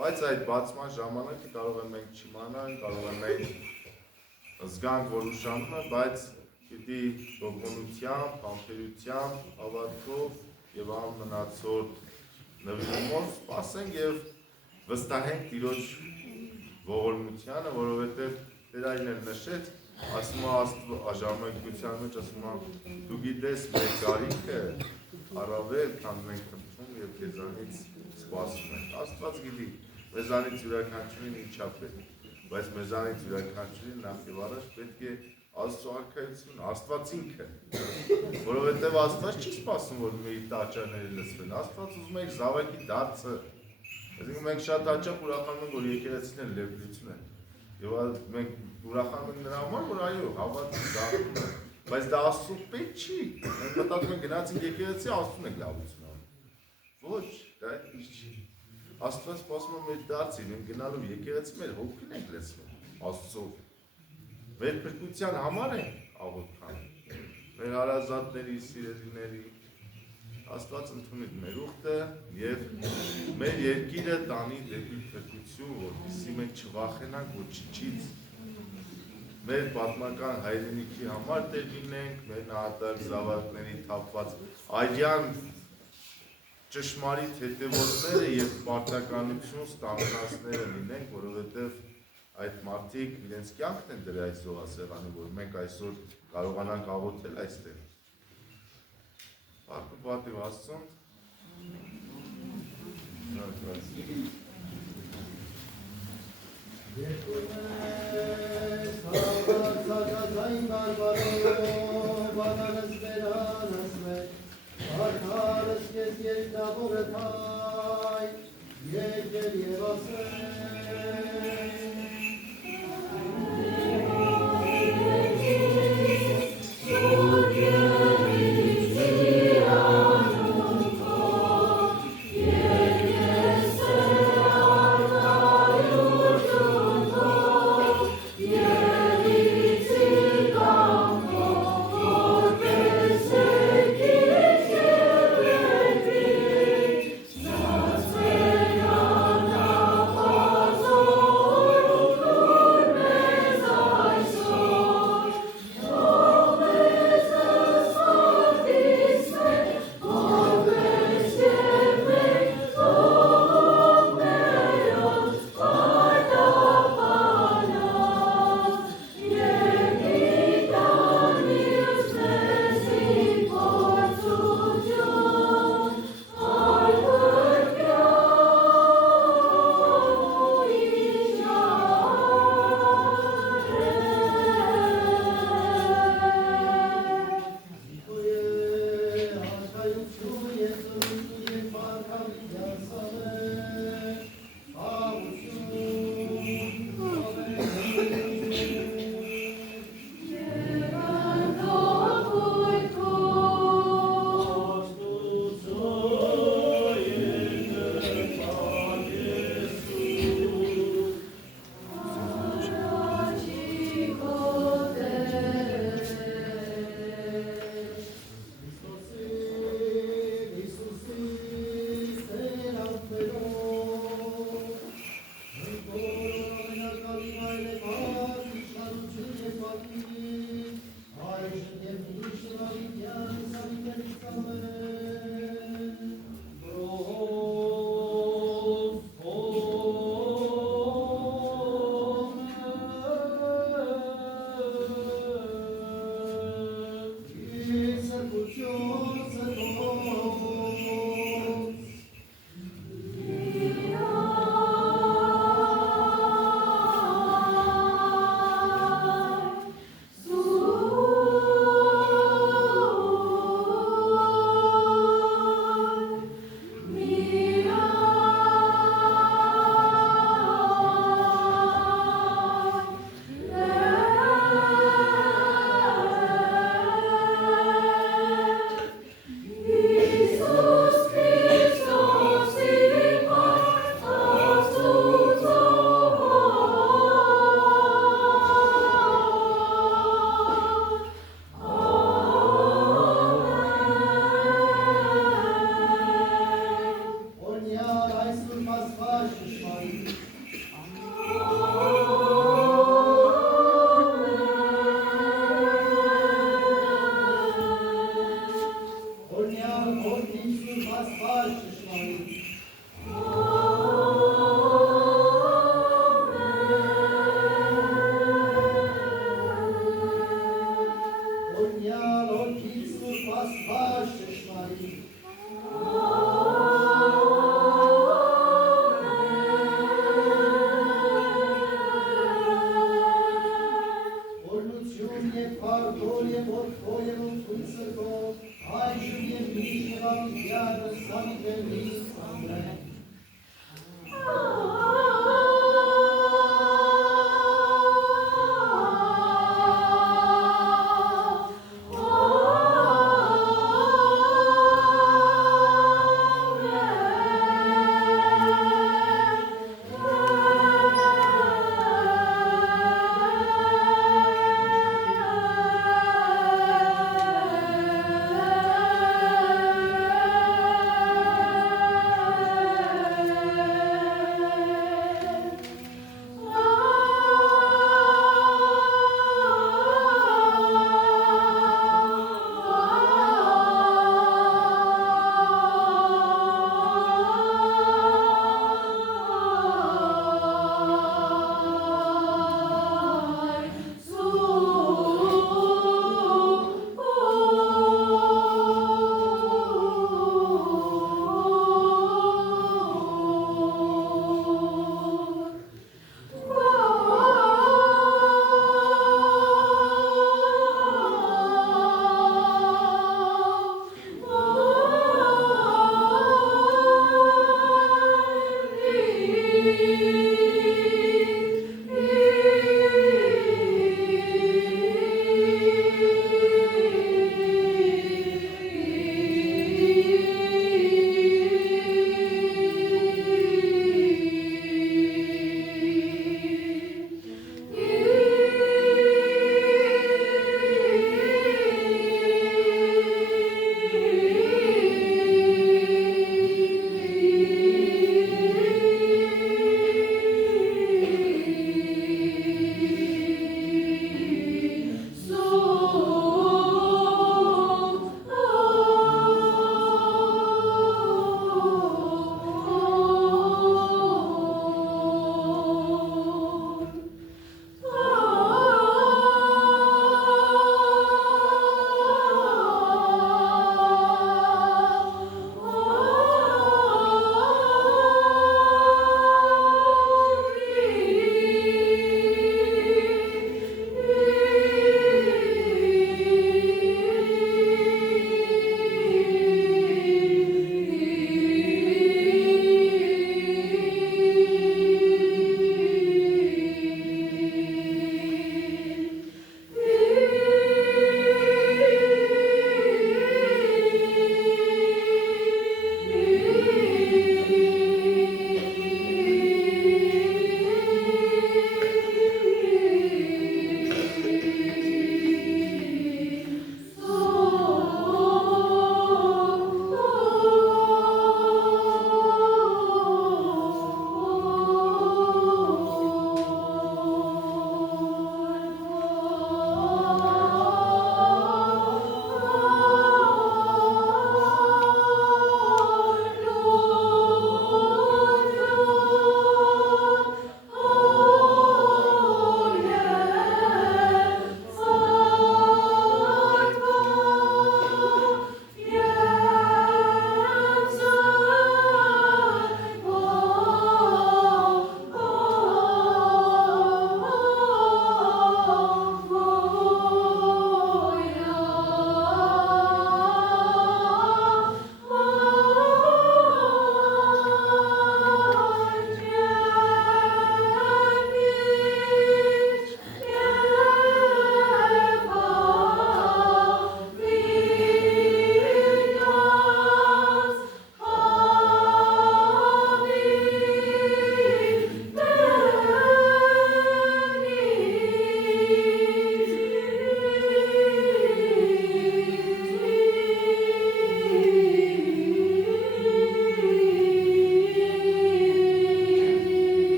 Բայց այդ բացման ժամանակը կարող է մենք չիմանանք, կարող է մենք զգանք, որ ուշանում է, բայց պիտի ողորմությամբ, համբերությամբ, հավատքով եւ անմնացորդ նվիրումով սպասենք եւ վստահենք Տիրոջ ողորմությանը, որովհետեւ Տերային էլ նշեց, ասում է ժամանակության մեջ, ասում է դու գիտես մեր կարիքը առավել, քան մենք խնդրում եւ քեզանից սպասում ենք։ Աստված գիտի մեզանից յուրաքանչյուրին ինչա պետք, բայց մեզանից յուրաքանչյուրին նախ եւ առաջ պետք է Աստծո արքայություն, Աստված ինքը, որովհետև Աստված չի սպասում, որ մեր տաճարները լսվեն, Աստված ուզում է իր զավակի դարձը, այսինքն մենք շատ հաճախ ուրախանում ենք, որ եկեղեցին լեփլություն են, եւ մենք ուրախանում ենք նրա համար, որ այո, հավատքի զարթում է, բայց դա Աստծո պետք չի, մենք մտածում ենք գնացինք եկեղեցի, Աստծուն ենք լավություն անում, ոչ, դա ինչ չի, Աստված սպասում է մեր դարձին, մենք գնալով եկեղեցի մեր հոգին ենք լսվում, Աստծո մեր փրկության համար ենք աղոթքան, մեր հարազատների, սիրելիների, Աստված ընդունի մեր ուխտը և մեր երկիրը տանի դեպի փրկություն, որպեսզի մենք չվախենանք ոչինչից, մեր պատմական հայրենիքի համար դեր լինենք, մեր նահատակ զավակների թափված արյան ճշմարիտ հետևորդները և պարտականություն ստանձնածները լինենք, որովհետև այդ մարդիկ իրենց կյանքն են դրել այս զոհասեղանի, որ մենք այսօր կարողանանք աղոթել այստեղ։ Փառք ու պատիվ Աստծուն։ Հաղացակազային բարբարով, բանանս վերանս մեր, արդարս կեզ երկնավորը թայ, երկեր և ասեն։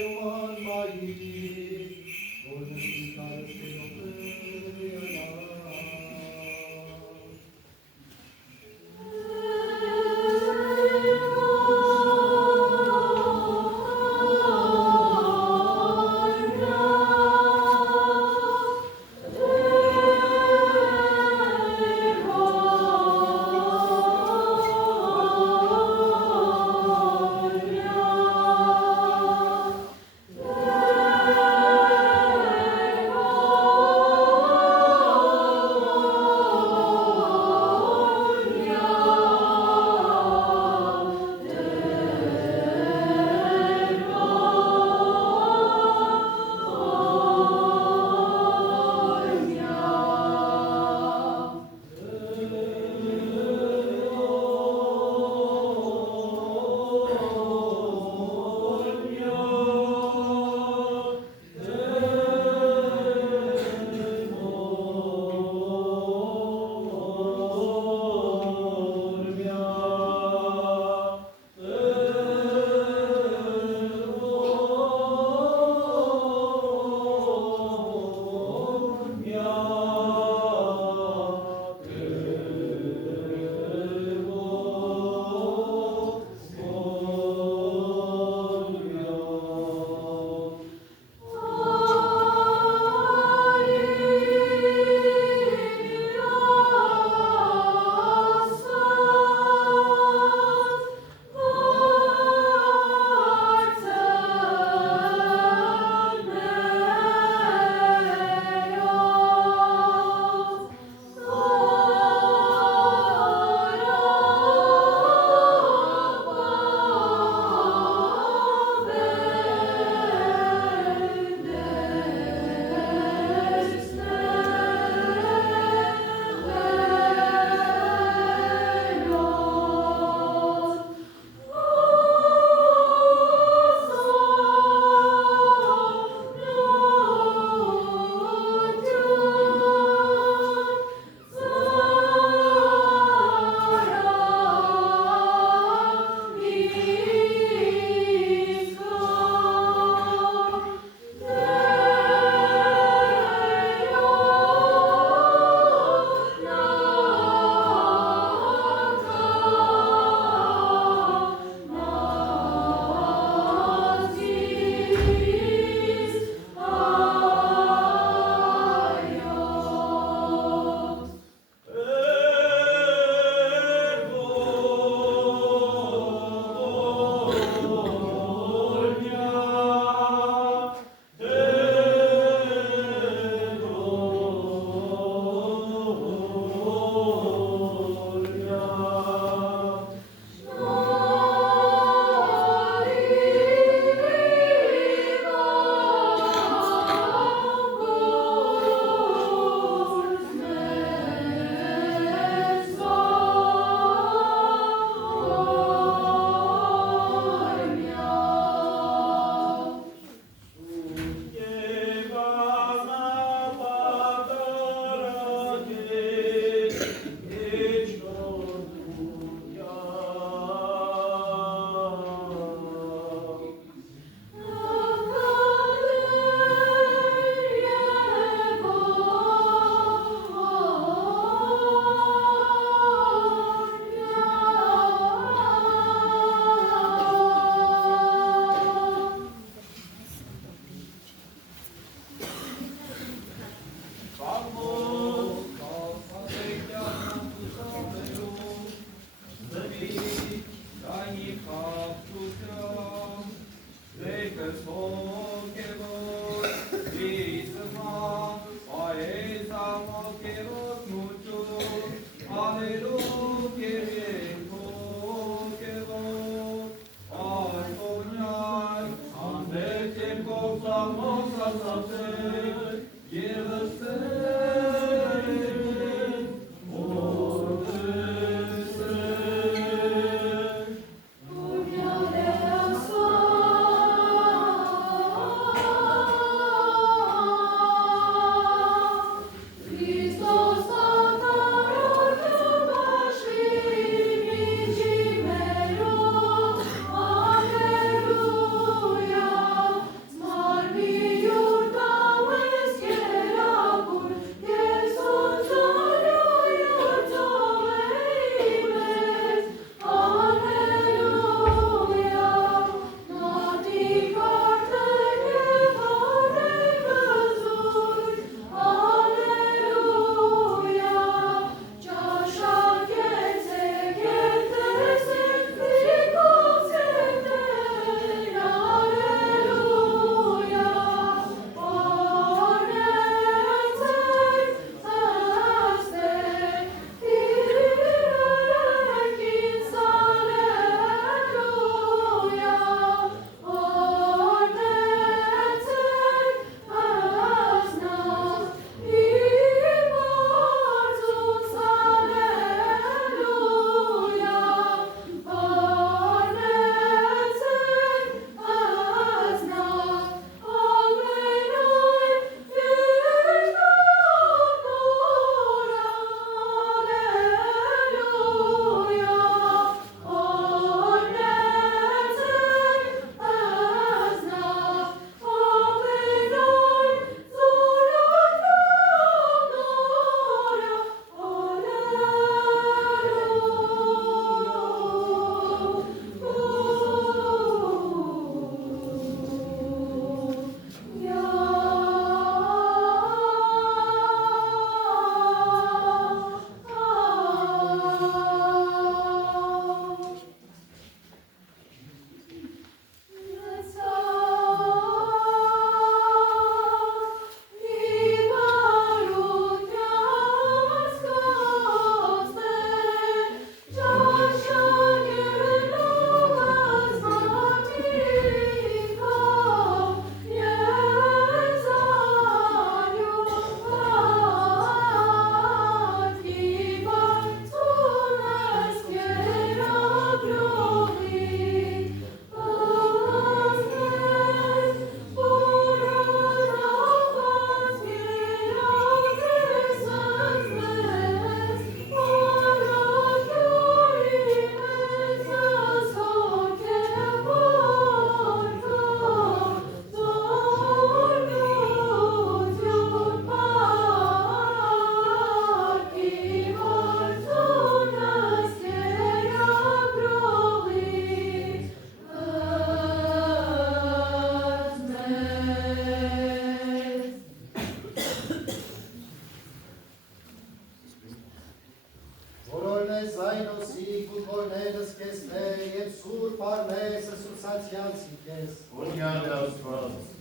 Երման մայի, որ նշի կարստերով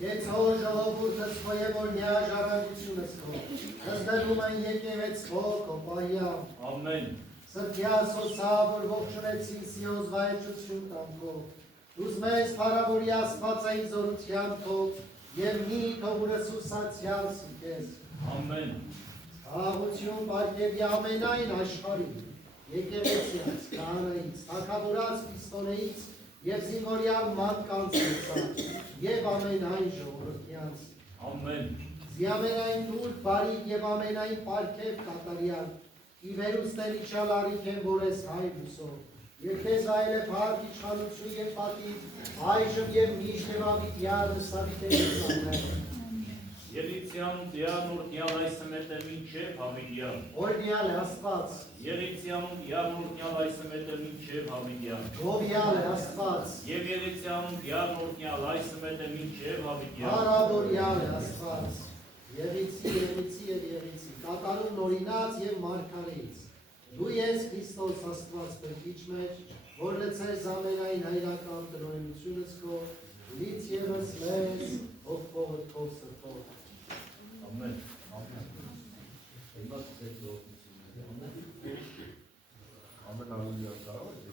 Կեցո ժողովուրդս քո եւ օրնյա ժառանգությունս քո, հզդելում են եկեղեցվո քո պահյամ։ Ամեն։ Սրտյաս հոսա, որ ողջունեցին Սիոս վայելչություն տանքով, դուզ մեզ փարավորի աստվածային զորության թող եւ մի թողուրս ուսացյալ սուքես։ Ամեն։ Աղություն պարգևի ամենայն աշխարհին, եկեղեցիից, քահանայից, թագավորած Քրիստոնեից եւ զինվորյալ մարդկանցից եւ ամենայն ժողովրդյանց։ Ամեն։ Զիամենայն դուր բարիք եւ ամենայն պարգև կատարյալ ի վերուստեն իջալ արիք են, որ ես հայր ուսով, և քեզ այլև հարկ իշխանություն և պատիվ, այժմ և միշտ և ավիտյան նստավիտ են իշխաններ։ Ելիցյան դյան ուրդյալ այսը մետը մինչև հավիդյան։ Օրնյալ է աստված, Ելիցյան դյան ուրդյալ այսը մետը մինչև հավիդյան։ գովյալ է աստված, Եվ Ելիցյան դյան ուրդյալ այսը մետը մինչև հավիդյան։ հարաբորյալ է աստված, եղիցի, կատարում նորինած և մարգարեից, դու ես Քրիստոս աստված պրկիչ մեջ, որ լցես ամենայն հայրական տնօրենությունս քո, լից ևս մեզ, հոգվողդ քո սրտով։ Ամեն։ Ամեն ալելույա կարող եք։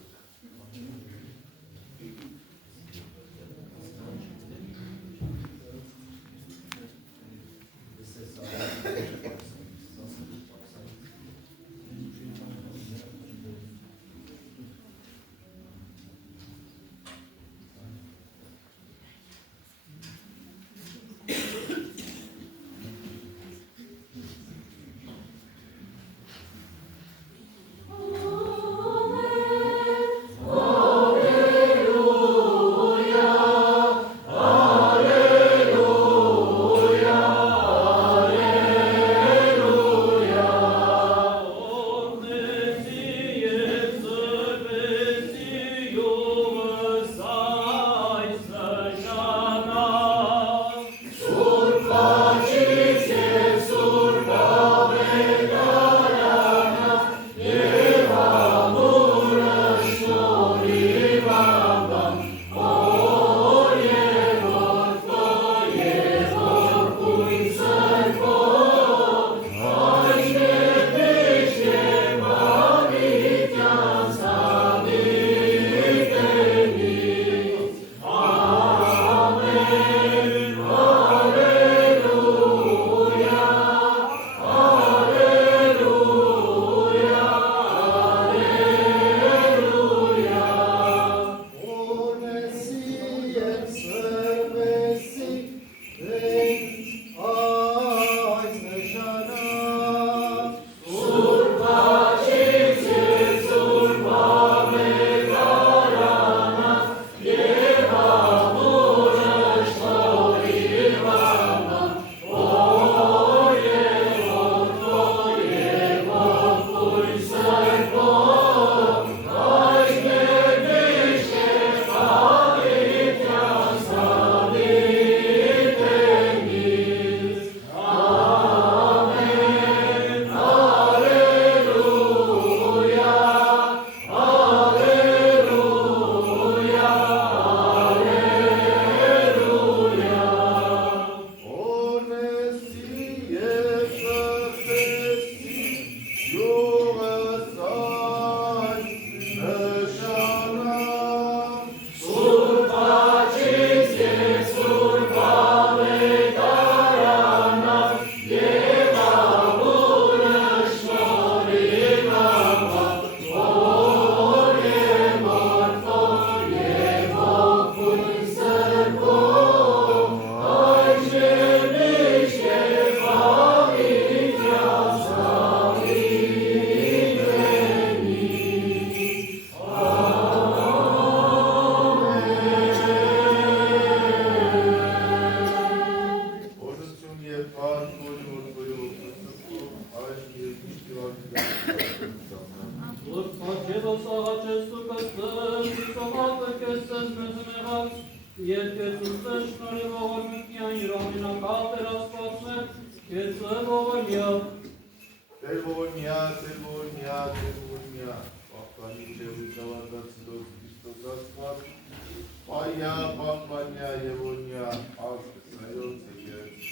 Այա, բախմանյա, եվոնյա, ազգ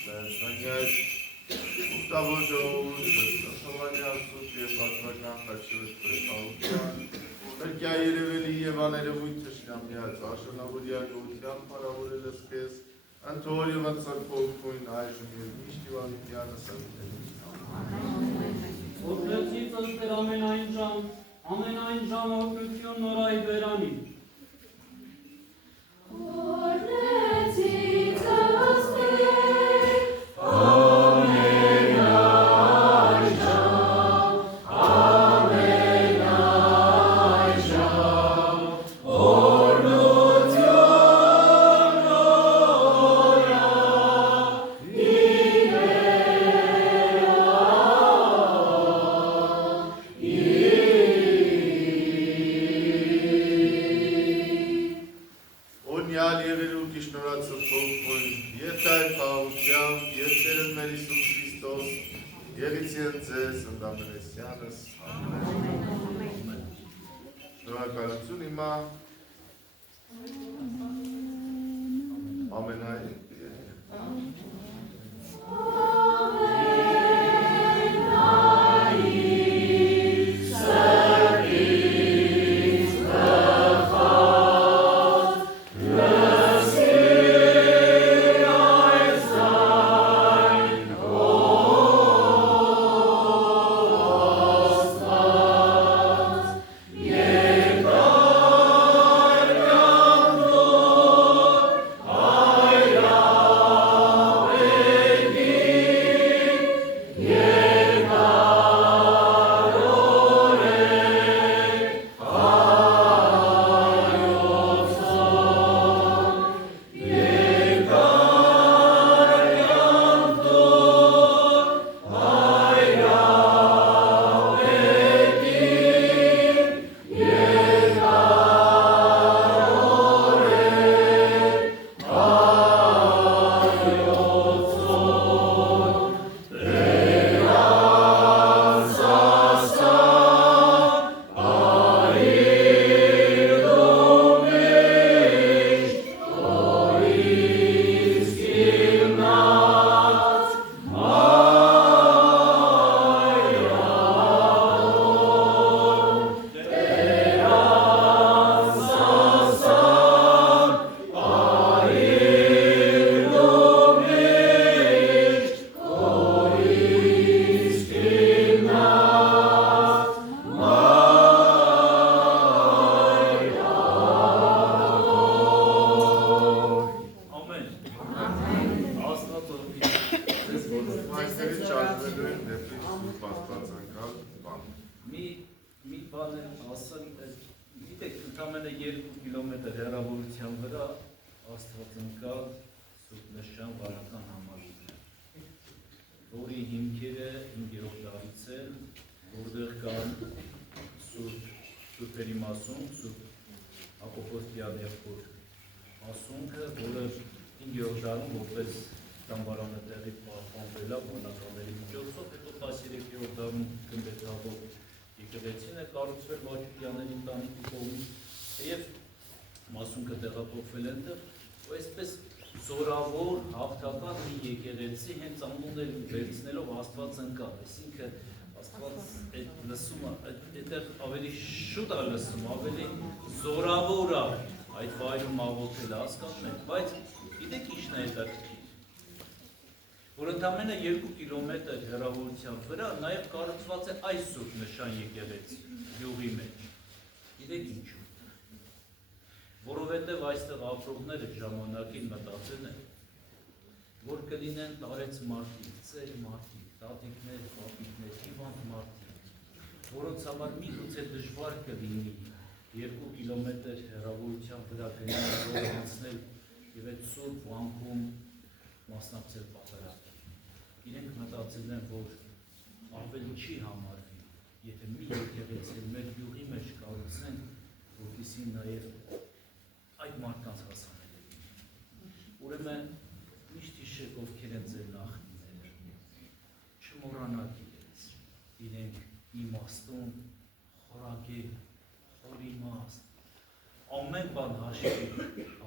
Սանյայ ուտավոր ժողովուրդը Սովանյասուտ և պատվական խաչուր պրետալության Մերկյա երևելի և աներևույթ թշնամյաց աշնավորյալ գողության պարավորել ես կեզ ընթոր և ընցրպով կույն այժմ և միշտ իվանիտյանը սավիտելու Որդեցից ըստեր ամենայն ժամ օգնություն նորայի բերանի Որդեցից ըստեր Շնորհակալություն հիմա ամենայն զորավոր հաղթական մի եկեղեցի հենց ամունել վերցնելով Աստված ընկավ, այսինքն Աստված այդ լսումը, այդտեղ ավելի շուտ է լսում, ավելի զորավոր է այդ վայրում աղոթելը, հասկանում եք, բայց գիտեք ինչն է հետաքրքիր, որ ընդամենը 2 կիլոմետր հեռավորության վրա նաև կառուցված է այս սուրբ նշան եկեղեցի գյուղի մեջ, գիտեք ինչու, որովհետև այստեղ ապրողները ժամանակին մտածել են, որ կլինեն տարեց մարդիկ, ծեր մարդիկ, տատիկներ, պապիկներ, հիվանդ մարդիկ, որոնց համար միգուցե դժվար կլինի 2 կիլոմետր հեռավորության վրա գնալ անցնել եւ այդ սուրբ վանքում մասնակցել պատարագին։ Իրենք մտածել են, որ ավելի չի համարվի, եթե մի եկեղեցի մեր գյուղի մեջ կառուցեն, որպեսզի նաև այդ մարդկանց հասանելի լինի։ Ուրեմն միշտ հիշեք ովքեր են ձեր նախնիները, չմոռանաք իրենք իմաստուն, խորագիր, խորիմաստ, ամեն բան հաշվի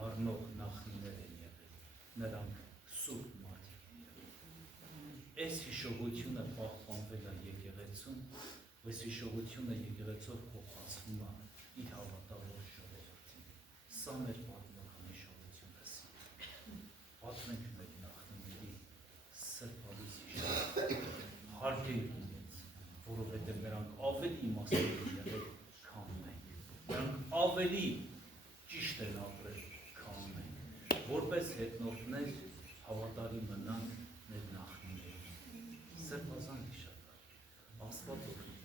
առնող նախնիներ են եղել, նրանք սուրբ մարդիկ են եղել։ այս հիշողությունը պահպանվել է եկեղեցում, այս հիշողությունը եկեղեցով փոխանցվում է իր հավատալով ժողովրդին։ Սա մեր պատմական հիշողությունն է։ Պատմենք մեր նախնիների սրբալույս հիշողությունը, հարգենք իրենց, որովհետև նրանք ավելի իմաստուն են եղել, քան մենք։ Նրանք ավելի ճիշտ են ապրել, քան մենք։ Որպես հետնորդներ հավատարիմ մնանք մեր նախնիներին։ Սրբազան հիշատակ, Աստված օգնի։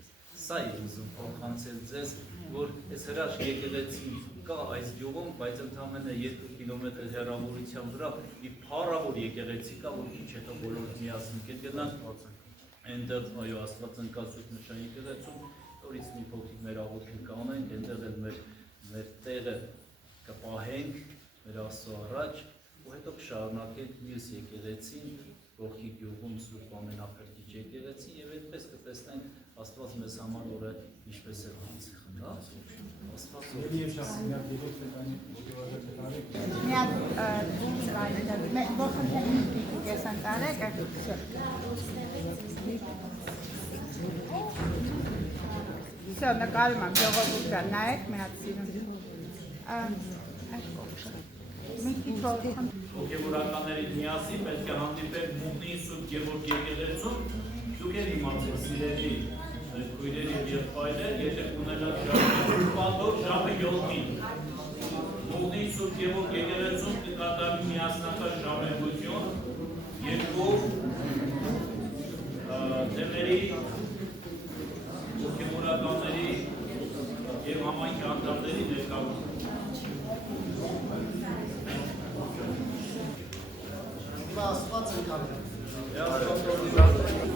Սա է ուզում փոխանցել ձեզ, որ այս հրաշք եկեղեցին կա այս գյուղում, բայց ընդամենը 2 կիլոմետր հեռավորության վրա մի փառավոր եկեղեցի կա, որ քիչ հետո բոլորը միասին կգնան, այնտեղ այո Աստված ընկած Սուրբ Նշան եկեղեցում, որից մի փոքրիկ մեր աղոթքը կանենք, այնտեղ էլ մեր տեղը կպահենք մեր Աստծո առաջ, ու հետո կշարունակենք մյուս եկեղեցին, Ողքի գյուղում Սուրբ ամենափրկիչ եկեղեցին, եւ այդպես կտեսնենք Աստված մեզ համար օրը ինչպես է ոնց խնդրում։ Աստված Все, նկարում եմ, ժողովուրդը, նայեք, մի հատ սիրում։ Հոգևորականների միասին պետք է հանդիպել Մուղնի Սուրբ Գևորգ եկեղեցում, դուք էլ իմացեք սիրելի քույրեր եւ եղբայրներ, եթե կունենաք պատող ժամը 7-ին Մուղնի Սուրբ Գևորգ եկեղեցում կկատարվի միասնական ժամերգություն, երկու թեմերի հոգևորականների եւ համայնքի անդամների ներկայությամբ Աստված ընկալել։ Աստված